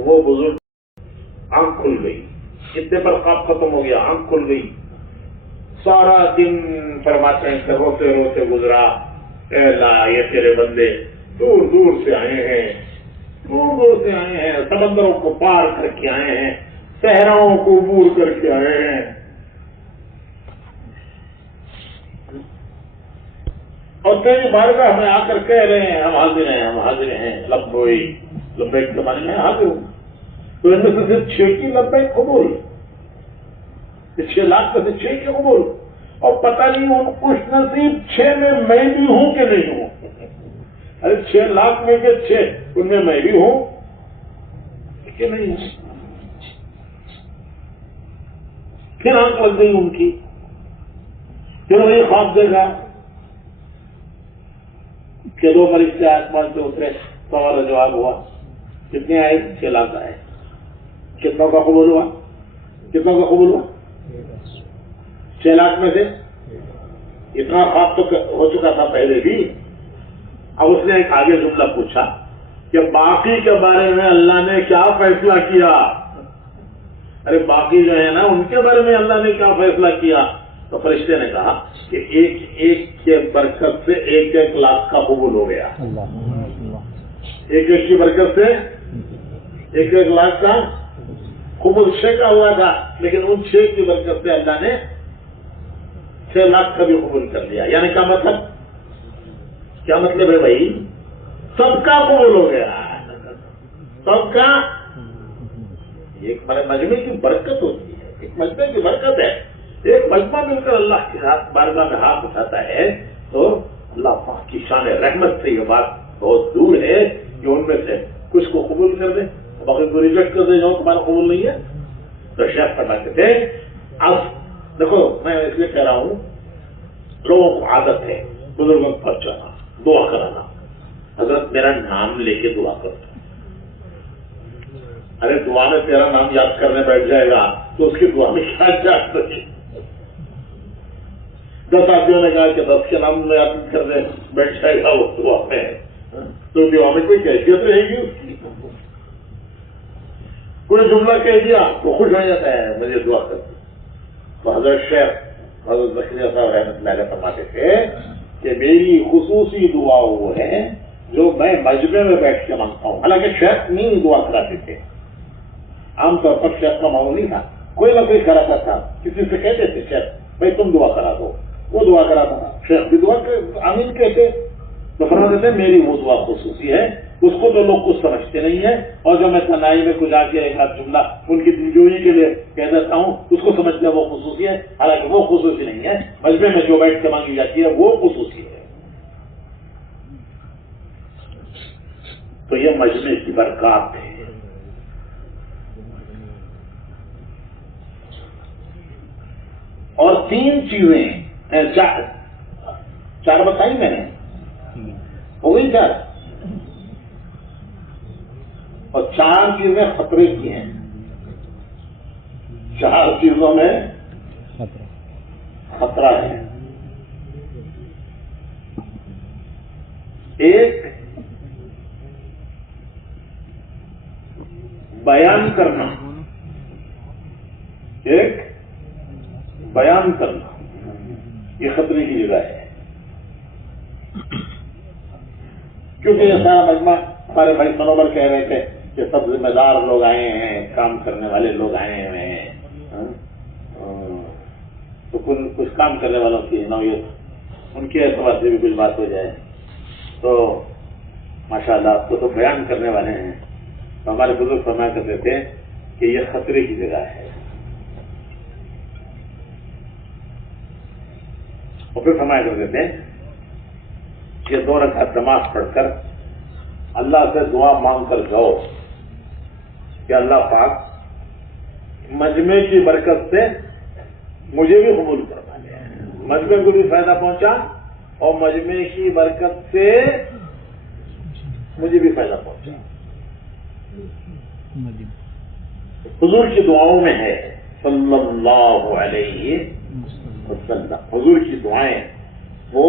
وہ بزرگ آنکھ کھل گئی, اتنے پر خواب ختم ہو گیا, آنکھ کھل گئی. سارا دن فرماتے ہیں کہ روتے روتے گزرا. اے اللہ یہ تیرے بندے دور دور سے آئے ہیں, دور دور سے آئے ہیں, سمندروں کو پار کر کے آئے ہیں, صحراؤں کو عبور کر کے آئے ہیں, اور تیری بارگاہ میں آ کر کہہ رہے ہیں ہم حاضر ہیں, ہم حاضر ہیں. لبیک لبیک کے معنی میں حاضر ہوں. تو ان میں سے صرف 6 کی لبیک قبول, 6 لاکھ میں سے 6 کے قبول. اور پتہ نہیں ان خوش نصیب 6 میں میں بھی ہوں کہ نہیں ہوں. ارے 6 لاکھ میں کے 6 ان میں میں بھی ہوں کہ نہیں ہوں. پھر آنکھ لگ گئی ان کی, پھر وہی خواب دیکھا کہ 2 فرشتے آسمان سے اترے, سوال و جواب ہوا. کتنے آئے؟ 6 لاکھ آئے. کتنوں کا قبول ہوا؟ کتنوں کا قبول ہوا؟ 6 لاکھ میں سے اتنا خواب تو ہو چکا تھا پہلے بھی. اب اس نے ایک آگے جملہ پوچھا کہ باقی کے بارے میں اللہ نے کیا فیصلہ کیا؟ ارے باقی جو ہے نا ان کے بارے میں اللہ نے کیا فیصلہ کیا؟ تو فرشتے نے کہا کہ ایک ایک کے برکت سے 1 لاکھ کا قبول ہو گیا. ایک کی برکت سے 1 لاکھ کا قبول 6 کا ہوا تھا, لیکن ان 6 کی برکت سے اللہ نے 6 لاکھ کا بھی قبول کر لیا. یعنی کیا مطلب ہے بھائی؟ سب کا قبول ہو گیا, سب کا. ایک مجمع کی برکت ہوتی ہے, ایک مجمع کی برکت ہے. ایک مجمع مل کر اللہ کے بارگاہ میں ہاتھ اٹھاتا ہے تو اللہ پاک کی شان رحمت سے یہ بات بہت دور ہے کہ ان میں سے کچھ کو قبول کر دیں, باقی کو ریجیکٹ کر دیں جو تمہارا قبول نہیں ہے. تو شیخ فرماتے تھے اب دیکھو میں اس لیے کہہ رہا ہوں, لوگوں کو عادت ہے بزرگوں پر جانا, دعا کرانا. حضرت میرا نام لے کے دعا کرتا. ارے دعا میں تیرا نام یاد کرنے بیٹھ جائے گا تو اس کی دعا میں کیا یاد رکھے؟ 10 آدمیوں نے کہا کہ 10 کے نام میں یاد کرنے بیٹھ جائے گا وہ دعا میں, تو دعا میں کوئی کیفیت رہے گی اس کی؟ کوئی جملہ کہہ دیا تو خوش ہو جاتا ہے مجھے دعا کرتے. تو حضرت شیخ حضرت زکریا صاحب رحمۃ اللہ علیہ فرماتے تھے کہ میری خصوصی دعا وہ ہے جو میں مجمع میں بیٹھ کے مانگتا ہوں. حالانکہ شیخ نہیں دعا کراتے تھے, عام طور پر شیخ کا معمول نہیں تھا, کوئی نہ کوئی کراتا تھا. کسی سے کہتے تھے شیخ بھائی تم دعا کرا دو, وہ دعا کراتا تھا, شیخ بھی دعا آمین کہتے. تو فرماتے تھے میری وہ دعا خصوصی ہے, اس کو تو لوگ کچھ سمجھتے نہیں ہیں, اور جو میں تنہائی میں کچھ آ کے ایک آدھ جملہ ان کی دلجوئی کے لیے کہہ دیتا ہوں اس کو سمجھتے ہیں وہ خصوصی ہے. حالانکہ وہ خصوصی نہیں ہے, مجمع میں جو بیٹھ کے مانگی جاتی ہے وہ خصوصی ہے. تو یہ مجمع کی برکات ہے. اور 3 چیزیں 4 بتائی میں نے, ہو گئی 4, اور 4 چیزیں خطرے کی ہیں. 4 چیزوں میں خطرہ ہے. ایک بیان کرنا, ایک بیان کرنا یہ خطرے کی جگہ ہے. کیونکہ یہ سارا مجمع ہمارے بھائی سنوبر کہہ رہے تھے کہ سب ذمہ دار لوگ آئے ہیں, کام کرنے والے لوگ آئے ہوئے ہیں, تو کچھ کام کرنے والوں کی نوعیت ان کے اعتبار سے بھی کچھ بات ہو جائے. تو ماشاءاللہ آپ کو تو بیان کرنے والے ہیں. تو ہمارے بزرگ فرمایا کرتے تھے کہ یہ خطرے کی جگہ ہے. اور پھر فرمایا کرتے تھے کہ 2 رکعت نماز پڑھ کر اللہ سے دعا مانگ کر جاؤ کہ اللہ پاک مجمع کی برکت سے مجھے بھی قبول کروا لے, مجمع کو بھی فائدہ پہنچا اور مجمع کی برکت سے مجھے بھی فائدہ پہنچا. حضور کی دعاؤں میں ہے صلی اللہ علیہ وسلم. حضور کی دعائیں وہ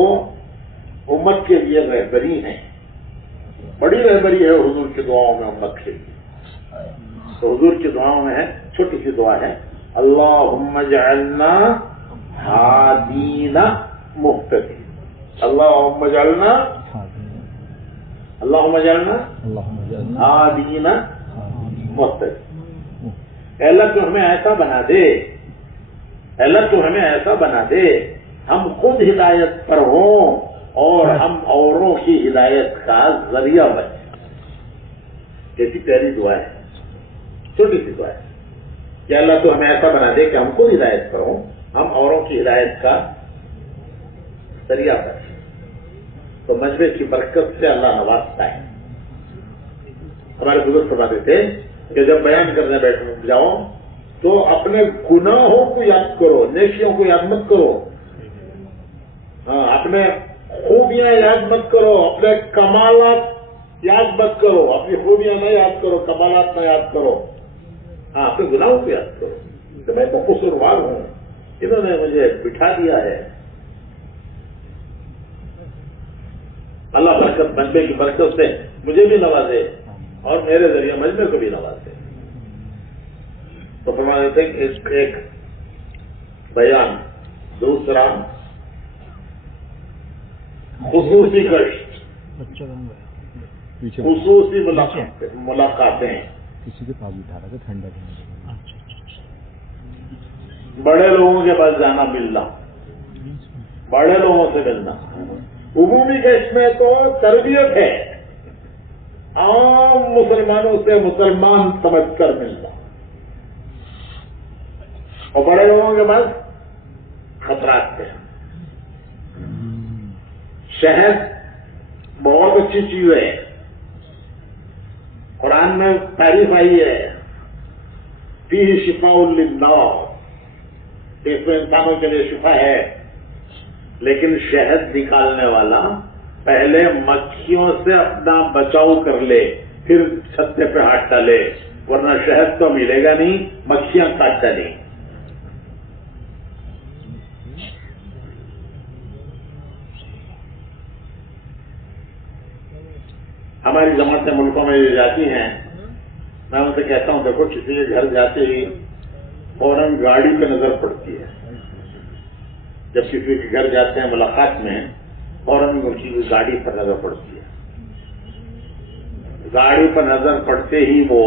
امت کے لیے رہبری ہیں, بڑی رہبری ہے حضور کی دعاؤں میں امت کے لیے. تو حضور کی دعاؤں میں ہے، چھوٹی سی دعا ہے، اللہم اجعلنا ہادین مہتدین. اللہم اجعلنا ہادین مہتدین. اے اللہ تو ہمیں ایسا بنا دے، اے اللہ تو ہمیں ایسا بنا دے ہم خود ہدایت پر ہوں اور ہم اوروں کی ہدایت کا ذریعہ بنے. کیسی پیاری دعا ہے، چھوٹی سی دعا ہے کہ اللہ تو ہمیں ایسا بنا دے کہ ہم خود ہدایت پر ہوں، ہم اوروں کی ہدایت کا ذریعہ بنے. تو مجلس کی برکت سے اللہ نوازتا ہے. ہمارے بزرگ فرماتے تھے کہ جب بیان کرنے بیٹھ جاؤ تو اپنے گناہوں کو یاد کرو، نیکیوں کو یاد مت کرو. ہاں، اپنے خوبیاں یاد مت کرو، اپنے کمالات یاد مت کرو. اپنی خوبیاں نہ یاد کرو، کمالات نہ یاد کرو. ہاں، اپنے گناہوں کو یاد کرو کہ میں تو قصوروار ہوں، انہوں نے مجھے بٹھا دیا ہے. اللہ برکت بندے کی برکت سے مجھے بھی نوازے اور میرے ذریعے مجمع کو بھی نوازے. تو فرما دیتے ہیں کہ ایک بیان، دوسرا خصوصی گشت، خصوصی ملاقاتیں. کسی کے پاس بٹھا رہا تھا ٹھنڈا بڑے لوگوں کے پاس جانا، ملنا، بڑے لوگوں سے ملنا. عمومی گشت میں تو تربیت ہے، عام مسلمانوں سے مسلمان سمجھ کر ملنا. اور بڑے لوگوں کے پاس خطرات ہیں. شہد بہت اچھی چیز ہے، قرآن میں تعریف آئی ہے، فیہ شفاء للناس، اس میں انسانوں کے لیے شفا ہے. لیکن شہد نکالنے والا پہلے مکھیوں سے اپنا بچاؤ کر لے، پھر چھتے پہ ہاتھ ڈالے، ورنہ شہد تو ملے گا نہیں، مکھیاں کاٹ ڈالیں. ہماری جماعتیں ملکوں میں جو جاتی ہیں، میں ان سے کہتا ہوں دیکھو کسی کے گھر جاتے ہی فوراً گاڑی پہ نظر پڑتی ہے. جب کسی کے گھر جاتے ہیں ملاقات میں، فوراً ان کی گاڑی پر نظر پڑتی ہے. گاڑی پر نظر پڑتے ہی وہ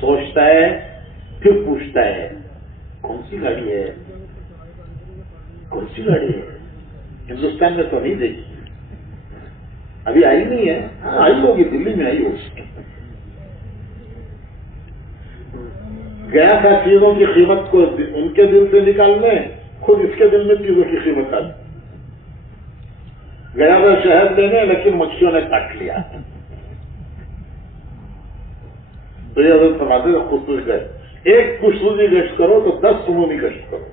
سوچتا ہے، پھر پوچھتا ہے کون سی گاڑی ہے، کون سی گاڑی ہے. ہندوستان میں تو نہیں دیکھی، ابھی آئی نہیں ہے. ہاں آئی ہوگی، دلی میں آئی ہوگی. گیا تھا چیزوں کی قیمت کو ان کے دل سے نکالنے، خود اس کے دل میں چیزوں کی قیمت آ گئی. گیا تھا شہد لینے، لیکن مکھیوں نے کاٹ لیا. تو یہ حضرت فرماتے ہیں خصوصی گشت، ایک خصوصی گشت کرو تو 10 عمومی گشت کرو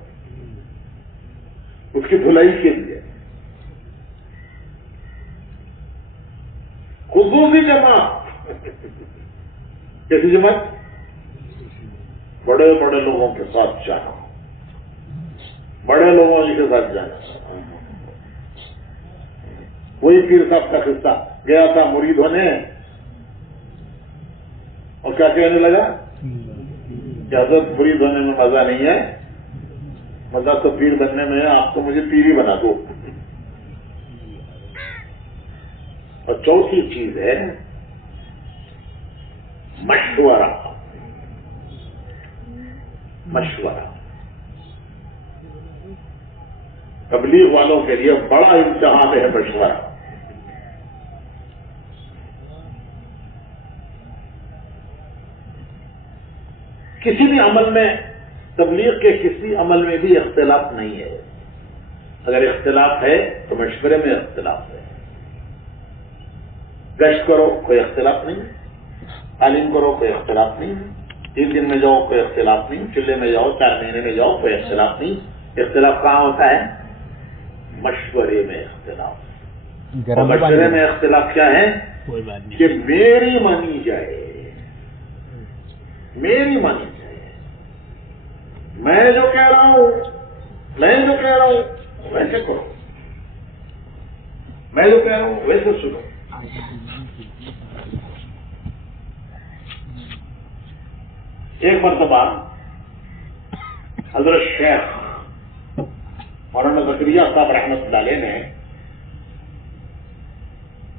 اس کی بھلائی کے لیے. خصوصی جماعت، کیسی جماعت؟ بڑے بڑے لوگوں کے ساتھ جانا، بڑے لوگوں کے ساتھ جانا. وہی پیر صاحب کا قصہ، گیا تھا مرید ہونے اور کیا کہنے لگا کہ حضرت مرید ہونے میں مزہ نہیں ہے، مزہ تو پیر بننے میں ہے، آپ تو مجھے پیر ہی بنا دو. اور چوتھی چیز ہے مشورہ. مشورہ تبلیغ والوں کے لیے بڑا امتحان ہے مشورہ. کسی بھی عمل میں، تبلیغ کے کسی عمل میں بھی اختلاف نہیں ہے. اگر اختلاف ہے تو مشورے میں اختلاف ہے. گشت کرو کوئی اختلاف نہیں، تعلیم کرو کوئی اختلاف نہیں، 3 دن میں جاؤ کوئی اختلاف نہیں، چلے میں جاؤ 4 مہینے میں جاؤ کوئی اختلاف نہیں. اختلاف کہاں ہوتا ہے؟ مشورے میں اختلاف. مشورے میں اختلاف کیا ہے کہ میری مانی جائے، میری مانی جائے. میں جو کہہ رہا ہوں ویسے کرو، میں جو کہہ رہا ہوں ویسے سنو. ایک مرتبہ حضرت شیخ مولانا زکریا صاحب رحمۃ اللہ علیہ نے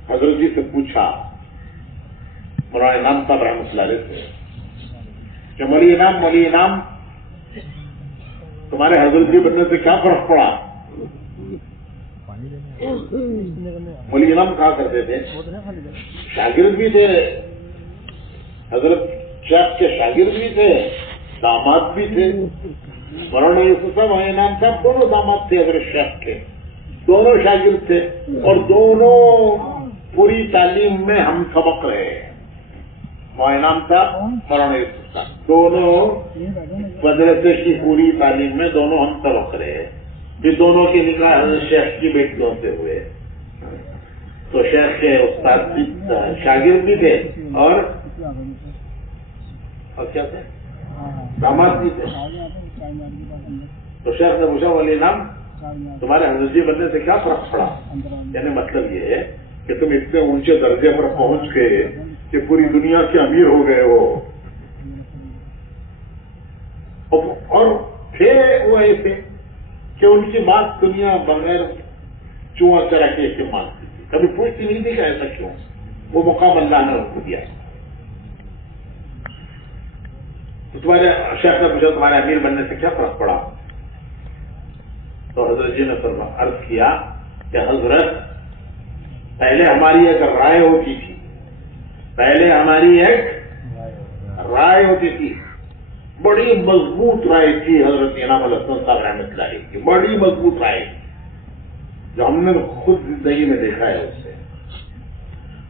حضرت جی سے پوچھا، مولانا انعام صاحب رحمۃ اللہ علیہ سے، کہ مولی انعام تمہارے حضرت جی بننے سے کیا فرق پڑا؟ مولی انعام کہا کرتے تھے شاگرد بھی تھے، حضرت شیخ کے شاگرد بھی تھے، داماد بھی تھے۔ مولانا یوسف صاحب اور انعام صاحب دونوں داماد تھے حضرت شیخ کے، دونوں شاگرد تھے اور دونوں پوری تعلیم میں ہم سبق رہے ہیں۔ مولانا انعام صاحب، مولانا یوسف صاحب دونوں مدرسے کی پوری تعلیم میں دونوں ہم سبق رہے ہیں۔ یہ دونوں کے نکاح حضرت شیخ کی بیٹیوں سے ہوئے، تو شیخ کے استاد شاگرد بھی تھے اور کیا تھے، داماد بھی تھے۔ تو شیخ نے پوچھا مولی انعام تمہارے حضرت جی بننے سے کیا فرق پڑا؟ یعنی مطلب یہ ہے کہ تم اتنے اونچے درجے پر پہنچ گئے کہ پوری دنیا کے امیر ہو گئے ہو، اور تھے وہ ایسے کہ ان کی بات دنیا بغیر چوہا چراکے کے مانتی تھی، کبھی پوچھتی نہیں تھی کہ ایسا کیوں، وہ مقام اللہ نے ان کو دیا۔ تمہارے شیخ نے پوچھا تمہارے امیر بننے سے کیا فرق پڑا؟ تو حضرت جی نے عرض کیا کہ حضرت پہلے ہماری ایک رائے ہوتی تھی، بڑی مضبوط رائے تھی حضرت انعام الحسن صاحب رحمۃ اللہ علیہ کی، بڑی مضبوط رائے جو ہم نے خود زندگی میں دیکھا ہے اس سے۔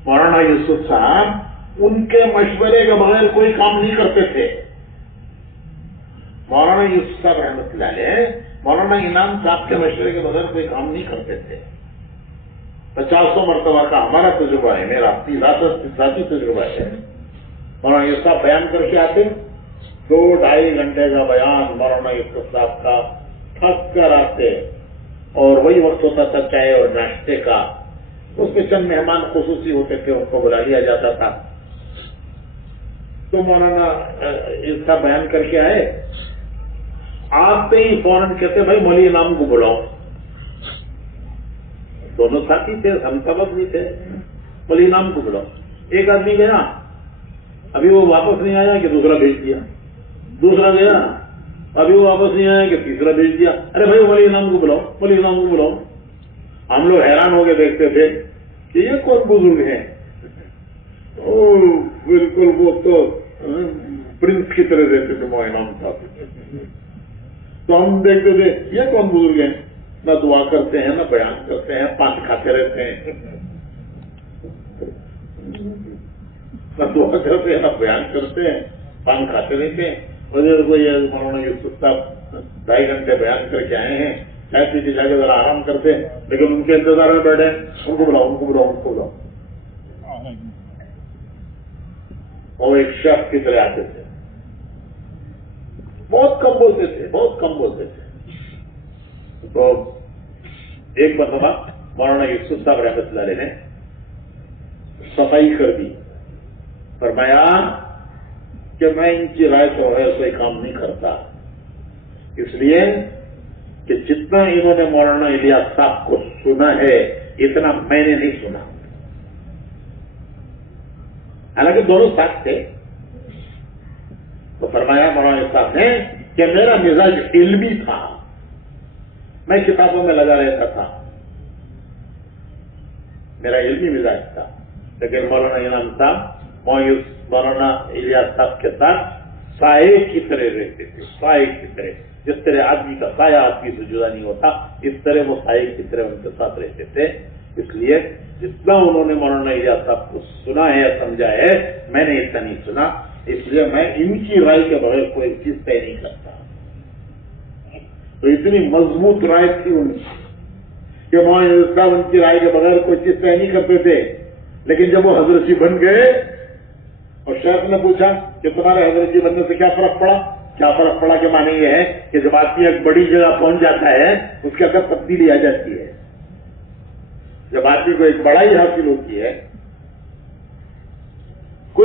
مولانا یوسف صاحب ان کے مشورے کے بغیر کوئی کام نہیں کرتے تھے۔ مولانا یوسف صاحب رحمۃ اللہ علیہ مولانا انعام صاحب کے مشورے کے بغیر کوئی کام نہیں کرتے تھے۔ 50 مرتبہ کا ہمارا تجربہ ہے، میرا ذاتی تجربہ ہے۔ مولانا یوسف صاحب بیان کر کے آتے، 2-2.5 گھنٹے کا بیان مولانا یوسف صاحب کا تھک کر آتے، اور وہی وقت ہوتا تھا چائے اور ناشتے کا، اس میں چند مہمان خصوصی ہوتے تھے، ان کو بلا لیا جاتا تھا۔ تو مولانا یوسف صاحب بیان کر کے آئے، آتے ہی فوراً کہتے بھائی مولی انعام کو بلاؤ۔ دونوں ساتھی تھے، ہم سبق بھی تھے، مولی انعام کو بلاؤ۔ ایک آدمی گیا، ابھی وہ واپس نہیں آیا کہ دوسرا بھیج دیا، دوسرا گیا، ابھی وہ واپس نہیں آیا کہ تیسرا بھیج دیا، ارے بھائی مولی انعام کو بلاؤ، مولی انعام کو بلاؤ۔ ہم لوگ حیران ہو کے دیکھتے تھے کہ یہ کون بزرگ ہیں، بالکل وہ تو پرنس کی طرح رہتے تھے مولانا انعام صاحب۔ تو ہم دیکھتے تھے یہ کون بزرگ ہیں، نہ دعا کرتے ہیں نہ بیان کرتے ہیں، پان کھاتے رہتے ہیں، نہ دعا کرتے ہیں نہ بیان کرتے ہیں، پان کھاتے رہتے ہیں۔ وزیر کو یہ مولانا یوسف صاحب 2.5 گھنٹے بیان کر کے آئے ہیں، چائے پی کے جا کے ذرا آرام کرتے ہیں، لیکن ان کے انتظار میں بیٹھے، ان کو بلاؤ، ان کو بلاؤ، ان کو بلاؤ۔ وہ ایک شخص کی طرح آتے تھے، بہت کم بولتے تھے، بہت کم بولتے تھے۔ تو ایک مرتبہ مولانا یوسف صاحب رحمۃ اللہ علیہ نے صفائی کر دی، فرمایا کہ میں ان کی رائے سے کوئی کام نہیں کرتا، اس لیے کہ جتنا انہوں نے مولانا الیاس صاحب کو سنا ہے اتنا میں نے نہیں سنا۔ حالانکہ دونوں ساتھ تھے۔ تو فرمایا مولانا صاحب نے کہ میرا مزاج علمی تھا، میں کتابوں میں لگا رہتا تھا، میرا علمی مزاج تھا، لیکن مولانا انعام صاحب مولانا الیاس صاحب کے ساتھ سائے کی طرح رہتے تھے، سائے کی طرح، جس طرح آدمی کا سایہ آدمی سے جدا نہیں ہوتا، اس طرح وہ سائے کی طرح ان کے ساتھ رہتے تھے۔ اس لیے جتنا انہوں نے مولانا الیاس صاحب کو سنا ہے سمجھا ہے، میں نے اتنا نہیں سنا، اس لیے میں ان کی رائے کے بغیر کوئی چیز طے نہیں کرتا۔ تو اتنی مضبوط رائے تھی ان کی کہ مولانا الیاس صاحب ان کی رائے کے بغیر کوئی چیز طے نہیں کرتے تھے۔ لیکن جب وہ حضرت جی بن گئے اور شیخ نے پوچھا کہ تمہارے حضرت جی بننے سے کیا فرق پڑا؟ کیا فرق پڑا کے معنی یہ ہے کہ جب آدمی ایک بڑی جگہ پہنچ جاتا ہے اس کے اندر تبدیلی آ جاتی ہے۔ جب آدمی کو ایک بڑائی حاصل ہوتی ہے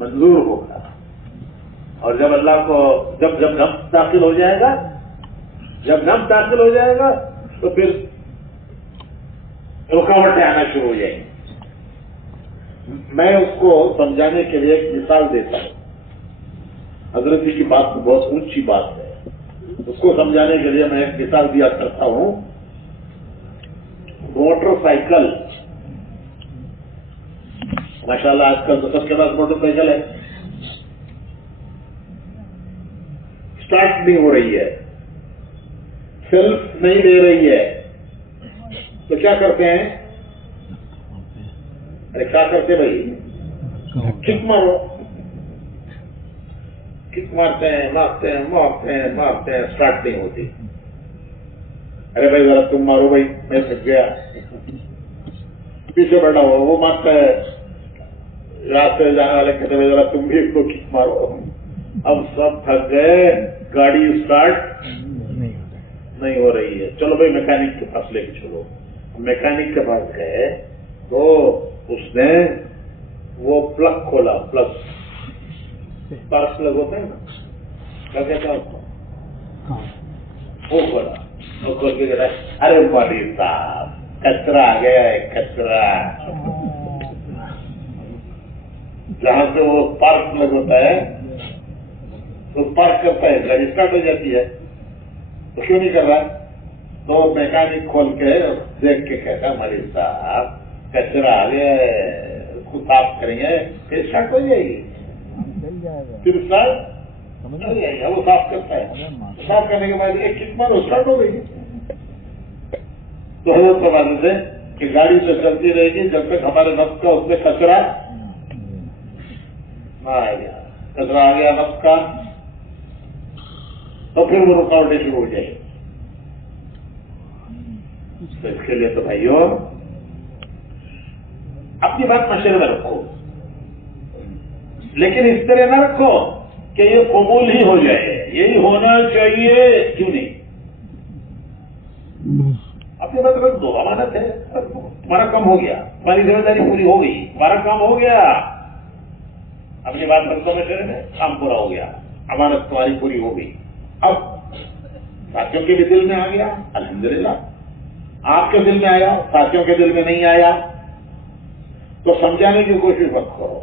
منظور ہوگا. اور جب اللہ کو جب نفس داخل ہو جائے گا، جب نفس داخل ہو جائے گا تو پھر رکاوٹیں آنا شروع ہو جائیں گی. میں اس کو سمجھانے کے لیے ایک مثال دیتا ہوں. حضرت جی کی بات تو بہت اونچی بات ہے، اس کو سمجھانے کے لیے میں ایک مثال دیا کرتا ہوں. موٹر سائیکل، ماشاءاللہ آج کل تو سب کے پاس موٹر سائیکل ہے، اسٹارٹ نہیں ہو رہی ہے، سیلف نہیں دے رہی ہے، تو کیا کرتے ہیں؟ ارے کیا کرتے بھائی؟ کک مارو، کک مارتے ہیں، مارتے ہیں، مارتے ہیں، مارتے ہیں، اسٹارٹ نہیں ہوتی. ارے بھائی ذرا تم مارو بھائی، میں تھک گیا. پیچھے بیٹھا ہوا وہ مارتا ہے، راستے سے جانے والے کہتے ہیں ذرا تم بھی اس کو کک مارو. اب سب تھک گئے، گاڑی اسٹارٹ نہیں ہو رہی ہے. چلو بھائی میکینک کے پاس لے کے چلو. میکینک کے پاس گئے تو اس نے وہ پلگ کھولا، پلگ اسپارک پلگ ہوتا ہے نا، کیا کہتا ہے اس کو، وہ کھولا. وہ کھول کے کہتا ہے ارے مولوی صاحب کچرا آ گیا ہے، کچرا. جہاں سے وہ اسپارک پلگ ہوتا ہے تو اسپارک کرتا ہے، گاڑی اسٹارٹ ہو جاتی ہے. تو کیوں نہیں کر رہا؟ تو میکینک کھول کے دیکھ کے کہتا مولوی صاحب کچرا آ گیا ہے، اس کو صاف کریں گے پھر اسٹارٹ ہو جائے گی. پھر اسٹارٹ ہو جائے گا، وہ صاف کرتا ہے. صاف کرنے کے بعد ایک کک مارو، اسٹارٹ ہو گئی. تو حضرت فرماتے تھے کہ گاڑی تو چلتی رہے گی جب تک ہمارے نفس کا اس میں کچرا نہ آ گیا. کچرا آ گیا نفس کا تو پھر وہ رکاوٹیں شروع ہو جائیں گی. تو اس کے لیے تو بھائیو اپنی بات مشورے میں رکھو، لیکن اس طرح نہ رکھو کہ یہ قبول ہی ہو جائے، یہی ہونا چاہیے، کیوں نہیں. اپنی بات رکھ دو، امانت ہے، تمہارا کام ہو گیا، تمہاری ذمہ داری پوری ہو گئی، تمہارا کام ہو گیا. اپنی بات رکھ دو مشورے میں، کام پورا ہو گیا، امانت تمہاری پوری ہو گئی. اب ساتھیوں کے بھی دل میں آ گیا، الحمدللہ. آپ کے دل میں آیا، ساتھیوں کے دل میں نہیں آیا تو سمجھانے کی کوشش مت کرو.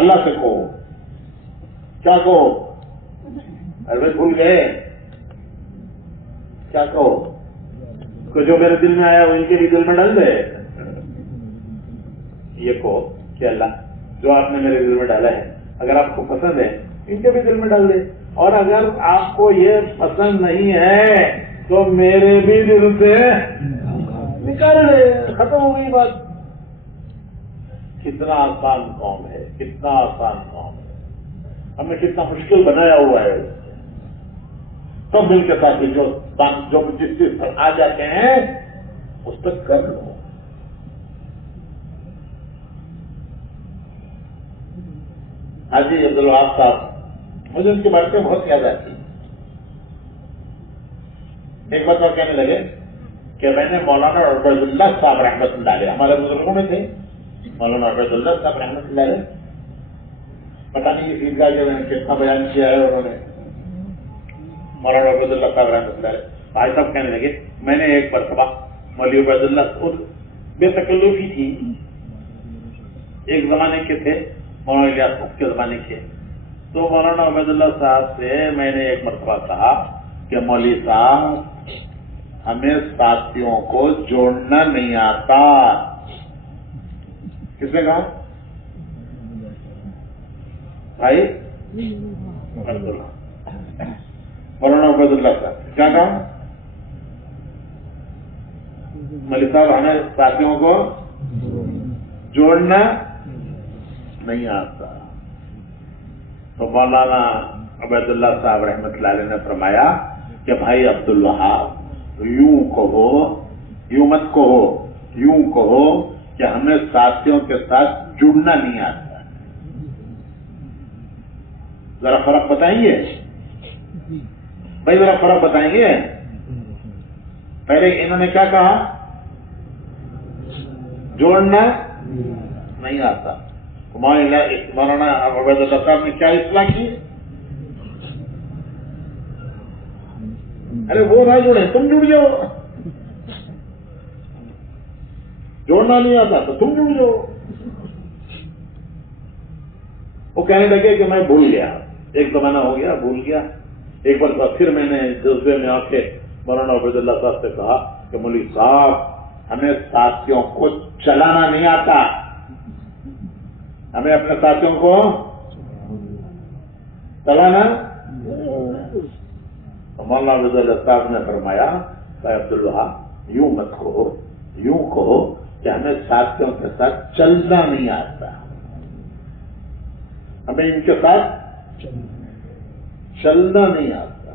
اللہ سے کہو، کیا کہو؟ ارے بھول گئے، کیا کہو کہ جو میرے دل میں آیا وہ ان کے بھی دل میں ڈال دے. یہ کہو کہ اللہ جو آپ نے میرے دل میں ڈالا ہے اگر آپ کو پسند ہے ان کے بھی دل میں ڈال دے، اور اگر آپ کو یہ پسند نہیں ہے تو میرے بھی دل سے نکال دے. ختم ہو گئی بات. کتنا آسان کام ہے، کتنا آسان کام ہے. ہم نے کتنا مشکل بنایا ہوا ہے. سب مل کے ساتھ جو جس چیز پر آ جاتے ہیں اس تک کر لو. حاجی عبدالوہاب صاحب، مجھے ان کی باتیں بہت یاد آتی. ایک بات اور کہنے لگے کہ میں نے مولانا عبید اللہ صاحب رحمۃ اللہ علیہ، ہمارے بزرگوں میں تھے مولانا عبید اللہ صاحب رحمۃ اللہ علیہ، پتہ نہیں اس عیدگاہ کے میں نے کتنا بیان کیا ہے انہوں نے. مولانا عبید اللہ صاحب رحمۃ اللہ علیہ بھائی صاحب کہنے لگے میں نے ایک مرتبہ مولوی عبید اللہ بے تکلفی تھی، ایک زمانے کے تھے مولانا الیاس مفتی کے زمانے کے. تو مولانا عبید اللہ صاحب سے میں نے ایک مرتبہ کہا کہ مولوی صاحب ہمیں ساتھیوں کو جوڑنا نہیں آتا. کس نے کہا؟ بھائی مولانا عبید اللہ صاحب کیا کہا؟ مولوی صاحب ہمیں ساتھیوں کو جوڑنا نہیں آتا. تو مولانا عبید اللہ صاحب رحمۃ اللہ علیہ نے فرمایا کہ بھائی عبدالوہاب یوں کہو، یوں مت کہو، یوں کہو کہ ہمیں ساتھیوں کے ساتھ جڑنا نہیں آتا. ذرا فرق بتائیں گے بھائی، ذرا فرق بتائیں گے. پہلے انہوں نے کیا کہا؟ جوڑنا نہیں آتا. مولانا عبید اللہ صاحب نے کیا اصلاح کی؟ ارے وہ نہ جڑے تم جڑ جاؤ. جوڑنا نہیں آتا تو تم جڑ جاؤ. وہ کہنے لگے کہ میں بھول گیا, ایک زمانہ ہو گیا بھول گیا. ایک بار پھر میں نے جذبے میں آ کے مولانا عبید اللہ صاحب سے کہا کہ مولوی صاحب ہمیں ساتھیوں کو چلانا نہیں آتا, ہمیں اپنے ساتھیوں کو چلانا. مولانا عبید اللہ صاحب نے فرمایا کہ عبدالوہاب یوں مت کہو, یوں کہو کہ ہمیں ساتھیوں کے ساتھ چلنا نہیں آتا, ہمیں ان کے ساتھ چلنا نہیں آتا.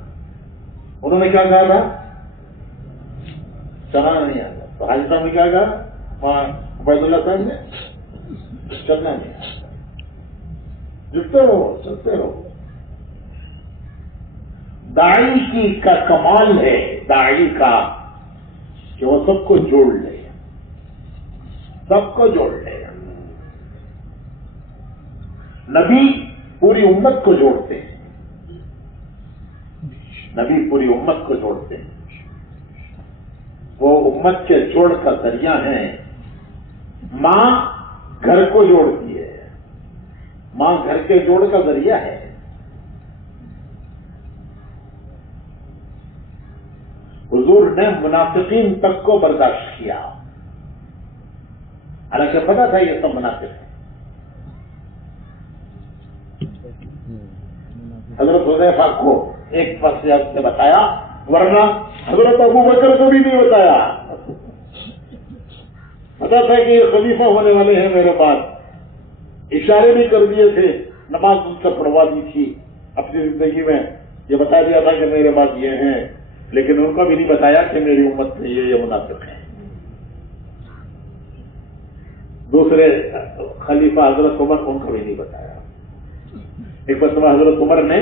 انہوں نے کیا کہا تھا؟ چلنا نہیں آتا. تو حاجی صاحب نے کیا کہا؟ عبید اللہ صاحب نے چلنا نہیں آتا. جڑتے رہو, چلتے رہو. داعی کی کا کمال ہے, داعی کا کہ وہ سب کو جوڑ لے, سب کو جوڑ لے. نبی پوری امت کو جوڑتے ہیں, نبی پوری امت کو جوڑتے ہیں. وہ امت کے جوڑ کا ذریعہ ہے. ماں گھر کو جوڑتی ہے, ماں گھر کے جوڑ کا ذریعہ ہے. حضور نے منافقین تک کو برداشت کیا, حالانکہ پتا تھا یہ سب منافق ہیں. حضرت حذیفہ کو ایک فصیحت سے بتایا, ورنہ حضرت ابو بکر کو بھی نہیں بتایا. پتا تھا کہ یہ خلیفہ ہونے والے ہیں میرے بعد, اشارے بھی کر دیے تھے, نماز ان سے پڑھوا دی تھی اپنی زندگی میں, یہ بتا دیا تھا کہ میرے بعد یہ ہیں, لیکن ان کو بھی نہیں بتایا کہ میری امت میں یہ منافق ہیں. دوسرے خلیفہ حضرت عمر, ان کو بھی نہیں بتایا. ایک مرتبہ حضرت عمر نے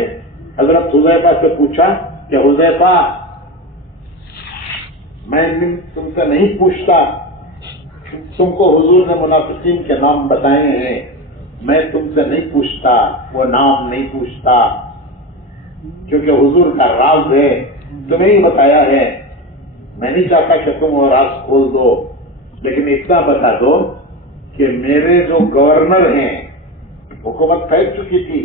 حضرت حذیفہ سے پوچھا کہ حذیفہ میں تم سے نہیں پوچھتا, تم کو حضور نے منافقین کے نام بتائے ہیں, میں تم سے نہیں پوچھتا, وہ نام نہیں پوچھتا, کیونکہ حضور کا راز ہے, تمہیں ہی بتایا ہے. میں نہیں چاہتا کہ تم وہ راز کھول دو, لیکن اتنا بتا دو کہ میرے جو گورنر ہیں, حکومت پھیل چکی تھی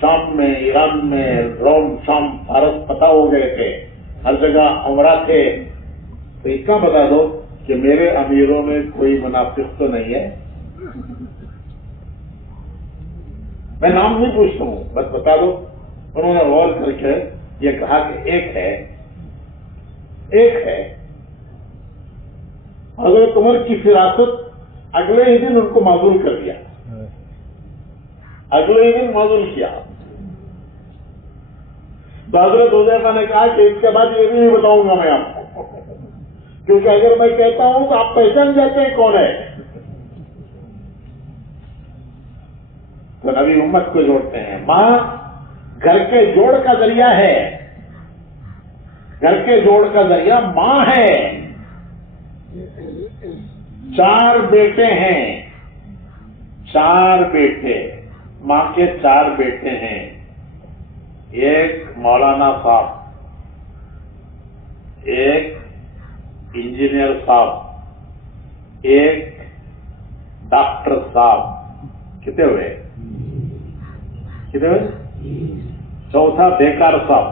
شام میں, ایران میں, روم, شام, فارس پتہ ہو گئے تھے, ہر جگہ عمرہ تھے, تو اتنا بتا دو کہ میرے امیروں میں کوئی منافق تو نہیں ہے. میں نام نہیں پوچھتا ہوں, بس بتا دو. انہوں نے غور کر کے یہ کہا کہ ایک ہے, ایک ہے. حضرت عمر کی فراست اگلے ہی دن ان کو معذور کر دیا, اگلے ہی دن معذور کیا. تو حضرت حذیفہ نے کہا کہ اس کے بعد یہ بھی نہیں بتاؤں گا میں آپ کو, کیونکہ اگر میں کہتا ہوں تو آپ پہچان جاتے ہیں کون ہے. تو نبی امت کو جوڑتے ہیں. ماں گھر کے جوڑ کا ذریعہ ہے, گھر کے جوڑ کا ذریعہ ماں ہے. 4 بیٹے ہیں, 4 بیٹے, ماں کے 4 بیٹے ہیں. ایک مولانا صاحب, ایک انجینئر صاحب, ایک ڈاکٹر صاحب. کتنے ہوئے؟ کتنے ہوئے؟ چوتھا بیکار صاحب.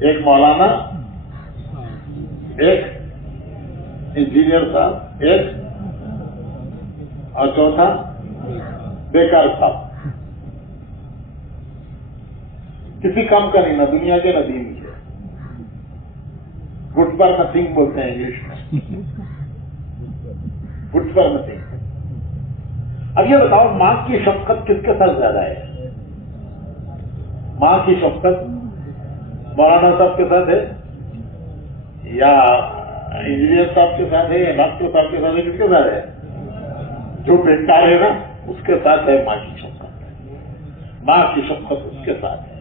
ایک مولانا, ایک انجینئر صاحب, ایک, اور چوتھا بیکار صاحب. کسی کام کا نہیں, نہ دنیا کے نہ دین کے. گڈ فار نتھنگ بولتے ہیں انگلش میں, گڈ فار نتھنگ. اب یہ بتاؤ, ماں کی شفقت کس کے ساتھ زیادہ ہے؟ ماں کی شفقت مولانا صاحب کے ساتھ ہے, یا انجینئر صاحب کے ساتھ ہے, یا ڈاکٹر صاحب کے ساتھ ہے, کس کے ساتھ ہے؟ جو بیٹا ہے نا اس کے ساتھ ہے ماں کی شفقت. ماں کی شفقت اس کے ساتھ ہے.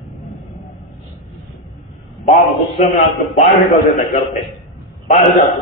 باپ غصے میں آ کے باہر نکلتے تھے گھر پہ, باہر جاتے,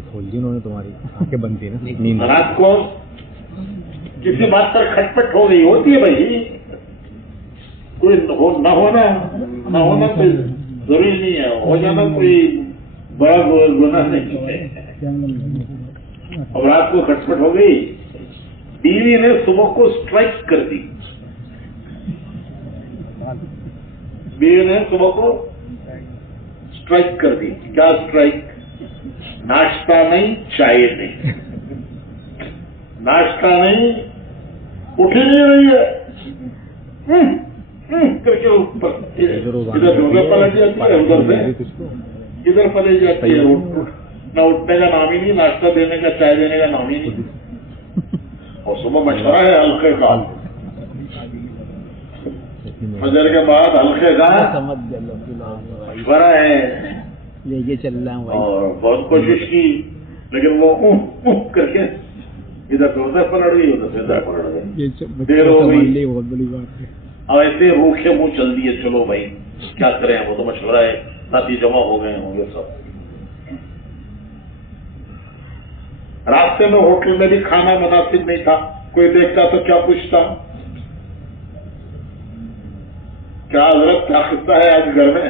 کھول دی انہوں نے تمہاری آنکھیں بند تھی نا نیند رات کو کسی بات پر کھٹپٹ ہو گئی ہوتی ہے بھائی، کوئی نہ ہونا کوئی ضروری نہیں ہے، ہو جانا کوئی بڑا گناہ نہیں ہے۔ اب رات کو کھٹپٹ ہو گئی، بیوی نے صبح کو اسٹرائک کر دی، بیوی نے صبح کو اسٹرائک کر دی۔ کیا اسٹرائک؟ ناشتہ نہیں، چائے نہیں، ناشتہ نہیں، اٹھ نہیں رہی ہے، کر کے اوپر ادھر پلٹ جاتی ہے، ادھر سے ادھر پلٹ جاتی ہے، نہ اٹھنے کا نام ہی نہیں، ناشتہ دینے کا، چائے دینے کا نام ہی نہیں، اور صبح مشورہ ہے ہلکے کا، فجر کے بعد ہلکے کا مشورہ ہے، لے کے چل رہا ہوں اور بہت کوشش کی لیکن وہ کر کے ادھر سے ادھر پلٹ گئی، ادھر سے ادھر پلٹ گئی، دیر ہو گئی، بہت بڑی بات ہے۔ اب ایسے روکھے منہ چل دیے، چلو بھائی کیا کریں، وہ تو مشورہ ہے، ساتھی جمع ہو گئے ہوں گے سب۔ راستے میں ہوٹل میں بھی کھانا مناسب نہیں تھا، کوئی دیکھتا تو کیا پوچھتا، کیا حضرت کیا قصہ ہے آج گھر میں؟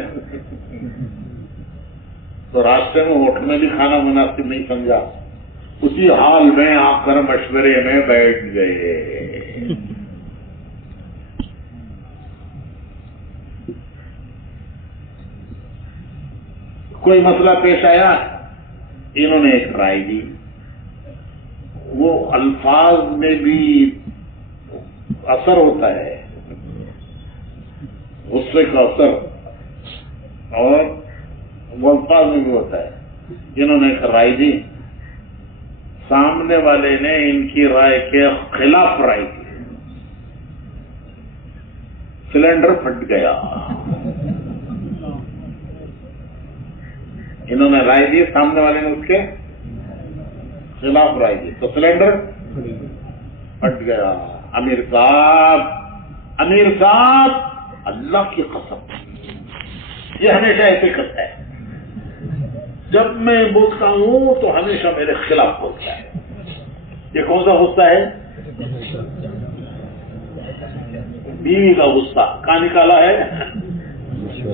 تو راستے میں ہوٹل میں بھی کھانا مناسب نہیں سمجھا، اسی حال میں آ کر مشورے میں بیٹھ گئے۔ کوئی مسئلہ پیش آیا، انہوں نے ایک رائے دی، وہ الفاظ میں بھی اثر ہوتا ہے، غصے کا اثر، اور وہ الفاظ میں بھی ہوتا ہے۔ انہوں نے ایک رائے دی، سامنے والے نے ان کی رائے کے خلاف رائے دی، سلنڈر پھٹ گیا۔ انہوں نے رائے دی، سامنے والے نے اس کے خلاف رائے دی، تو سلنڈر پھٹ گیا۔ امیر صاحب اللہ کی قسم یہ ہمیشہ ایسے کرتا ہے، جب میں بولتا ہوں تو ہمیشہ میرے خلاف بولتا ہے۔ یہ کون سا غصہ ہے؟ بیوی کا غصہ کہاں نکالا ہے؟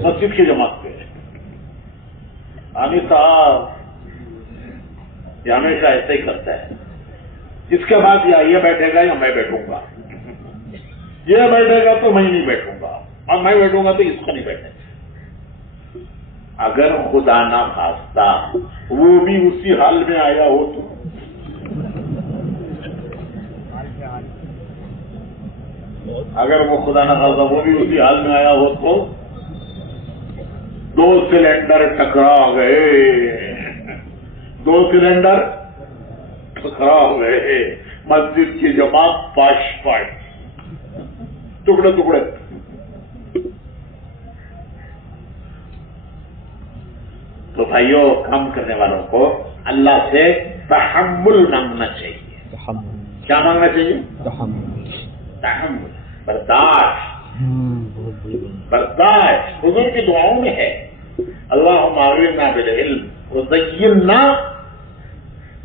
مسجد کی جماعت پہ۔ عامر صاحب یہ ہمیشہ ایسا ہی کرتا ہے، اس کے بعد یا یہ بیٹھے گا یا میں بیٹھوں گا، یہ بیٹھے گا تو میں نہیں بیٹھوں گا، اور میں بیٹھوں گا تو اس کو نہیں بیٹھے گا۔ اگر خدا نہ خواستہ وہ بھی اسی حال میں آیا ہو تو اگر وہ خدا نہ خواستہ وہ بھی اسی حال میں آیا ہو تو 2 سلنڈر ٹکرا گئے، 2 سلنڈر ٹکرا گئے، مسجد کی جماعت پاش ٹکڑے ٹکڑے۔ تو بھائیوں، کام کرنے والوں کو اللہ سے تحمل مانگنا چاہیے۔ کیا مانگنا چاہیے؟ تحمل، برداشت۔ حضور کی دعاؤں میں ہے، اللہم اغرنا بالعلم وزینا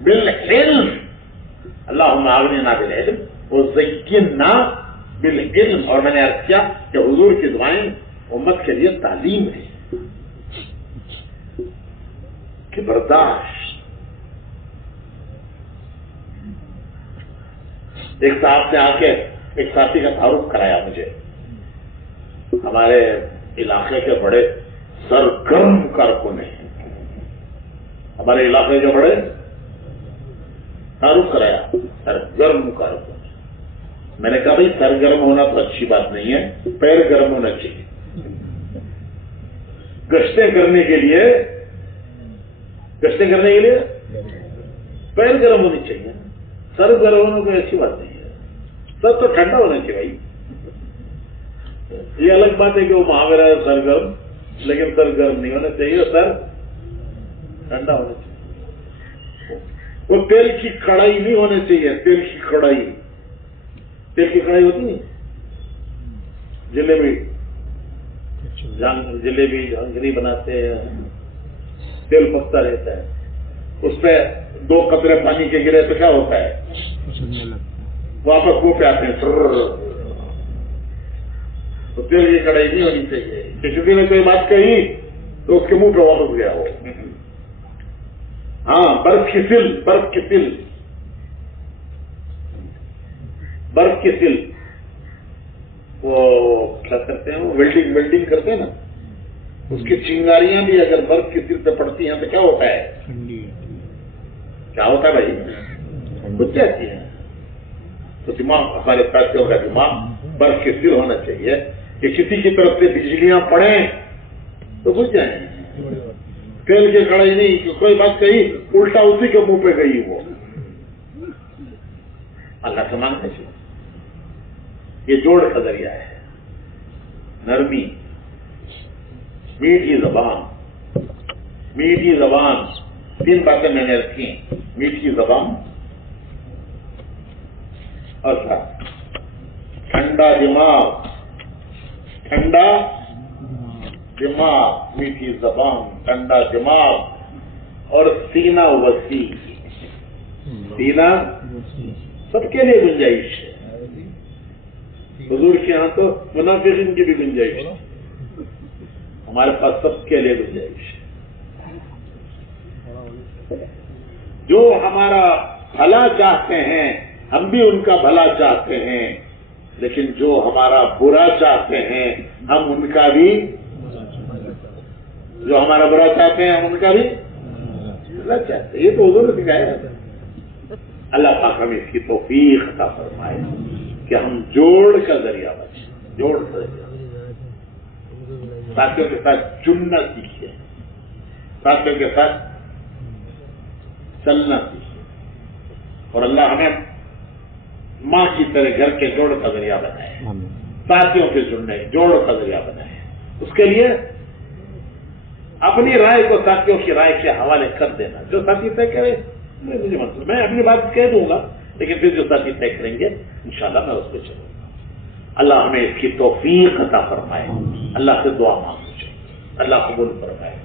بالعلم، اللہم اغرنا بالعلم وزینا بالعلم۔ اور میں نے عرض کیا کہ حضور کی دعائیں امت کے لیے تعلیم ہے کہ برداشت۔ ایک صاحب نے آ کے ایک ساتھی کا تعارف کرایا مجھے، ہمارے علاقے کے بڑے سرگرم کارکن ہیں، ہمارے علاقے کے بڑے تعارف کرایا، سرگرم کارکن۔ میں نے کہا بھائی سرگرم ہونا تو اچھی بات نہیں ہے، پیر گرم ہونا چاہیے۔ گشتیں کرنے کے لیے پیر گرم ہونی چاہیے، سر گرم ہونا کوئی اچھی بات نہیں ہے، سر تو ٹھنڈا ہونا چاہیے بھائی۔ یہ الگ بات ہے کہ وہ محاورہ ہے سرگرم، لیکن سر گرم نہیں ہونا چاہیے، سر ٹھنڈا ہونا چاہیے۔ وہ تیل کی کڑھائی نہیں ہونے چاہیے، تیل کی کڑھائی ہوتی نہیں، جلیبی جھانگری بناتے ہیں، تیل پکتا رہتا ہے، اس پہ 2 قطرے پانی کے گرے تو کیا ہوتا ہے؟ چلنے لگتا ہے. واپس منہ پہ آتے ہیں. تو تیل کی کڑھائی نہیں ہونی چاہیے کہ کسی نے کوئی بات کہی تو اس کے منہ پہ واپس گیا ہو. ہاں، برف کی سل، برف کی سل، برف کی سل، وہ کیا کرتے ہیں، وہ ویلڈنگ کرتے ہیں نا، اس کی چنگاریاں بھی اگر برف کی سل پہ پڑتی ہیں تو کیا ہوتا ہے؟ ٹھنڈی کیا ہوتا ہے بھائی؟ بجھ جاتی ہے. تو دماغ، ہمارے ساتھیوں کا دماغ برف کی سل ہونا چاہیے کہ کسی کی طرف سے بجلیاں پڑیں تو بجھ جائیں. تیل کی کڑھائی نہیں کہ کوئی بات کہی الٹا اسی کے منہ پہ گئی. وہ اللہ سے مانگنا چاہیے. یہ جوڑ کا ذریعہ ہے. نرمی، میٹھی زبان. میٹھی زبان، 3 باتیں میں نے رکھی. میٹھی زبان اور ٹھنڈا دماغ. ٹھنڈا دماغ، میٹھی زبان، ٹھنڈا دماغ اور سینہ وسیع. سینہ سب کے لیے گنجائش ہے. حضور کے یہاں تو منافقین کی بھی گنجائش ہے، ہمارے پاس سب کے لیے گنجائش ہے. جو ہمارا بھلا چاہتے ہیں ہم بھی ان کا بھلا چاہتے ہیں، لیکن جو ہمارا برا چاہتے ہیں ہم ان کا بھی، جو ہمارا برا چاہتے ہیں ہم ان کا بھی بھلا چاہتے ہیں. یہ تو حضور نے سکھایا ہے. اللہ پاک ہمیں اس کی توفیق عطا فرمائے کہ ہم جوڑ کا ذریعہ بنیں. جوڑ کا ذریعہ، ساتھیوں کے ساتھ چننا سیکھیے، ساتھیوں کے ساتھ چلنا سیکھیے، اور اللہ ہمیں ماں کی طرح گھر کے جوڑ کا ذریعہ بنائے. ساتھیوں کے جڑنے، جوڑ کا ذریعہ بنائے. اس کے لیے اپنی رائے کو ساتھیوں کی رائے کے حوالے کر دینا. جو ساتھی طے کرے مجھے مطلب، میں اپنی بات کہہ دوں گا لیکن پھر جو ساتھی طے کریں گے انشاءاللہ میں اس پہ چلوں گا. اللہ ہمیں اس کی توفیق عطا فرمائے. اللہ سے دعا مانگنی چاہیے، اللہ قبول فرمائے.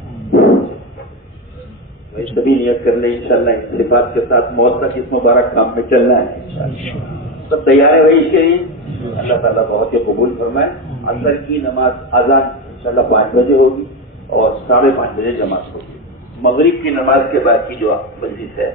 سبھی نیت کر لیں انشاءاللہ اس صفات کے ساتھ موت تک اس مبارک کام میں چلنا ہے. سب تیار ہے بھائی اس کے لیے؟ اللہ تعالیٰ بہت ہی قبول فرمائے. عصر کی نماز اذان انشاءاللہ 5 بجے ہوگی اور 5:30 بجے جماعت ہوگی. مغرب کی نماز کے بعد کی جو مجلس ہے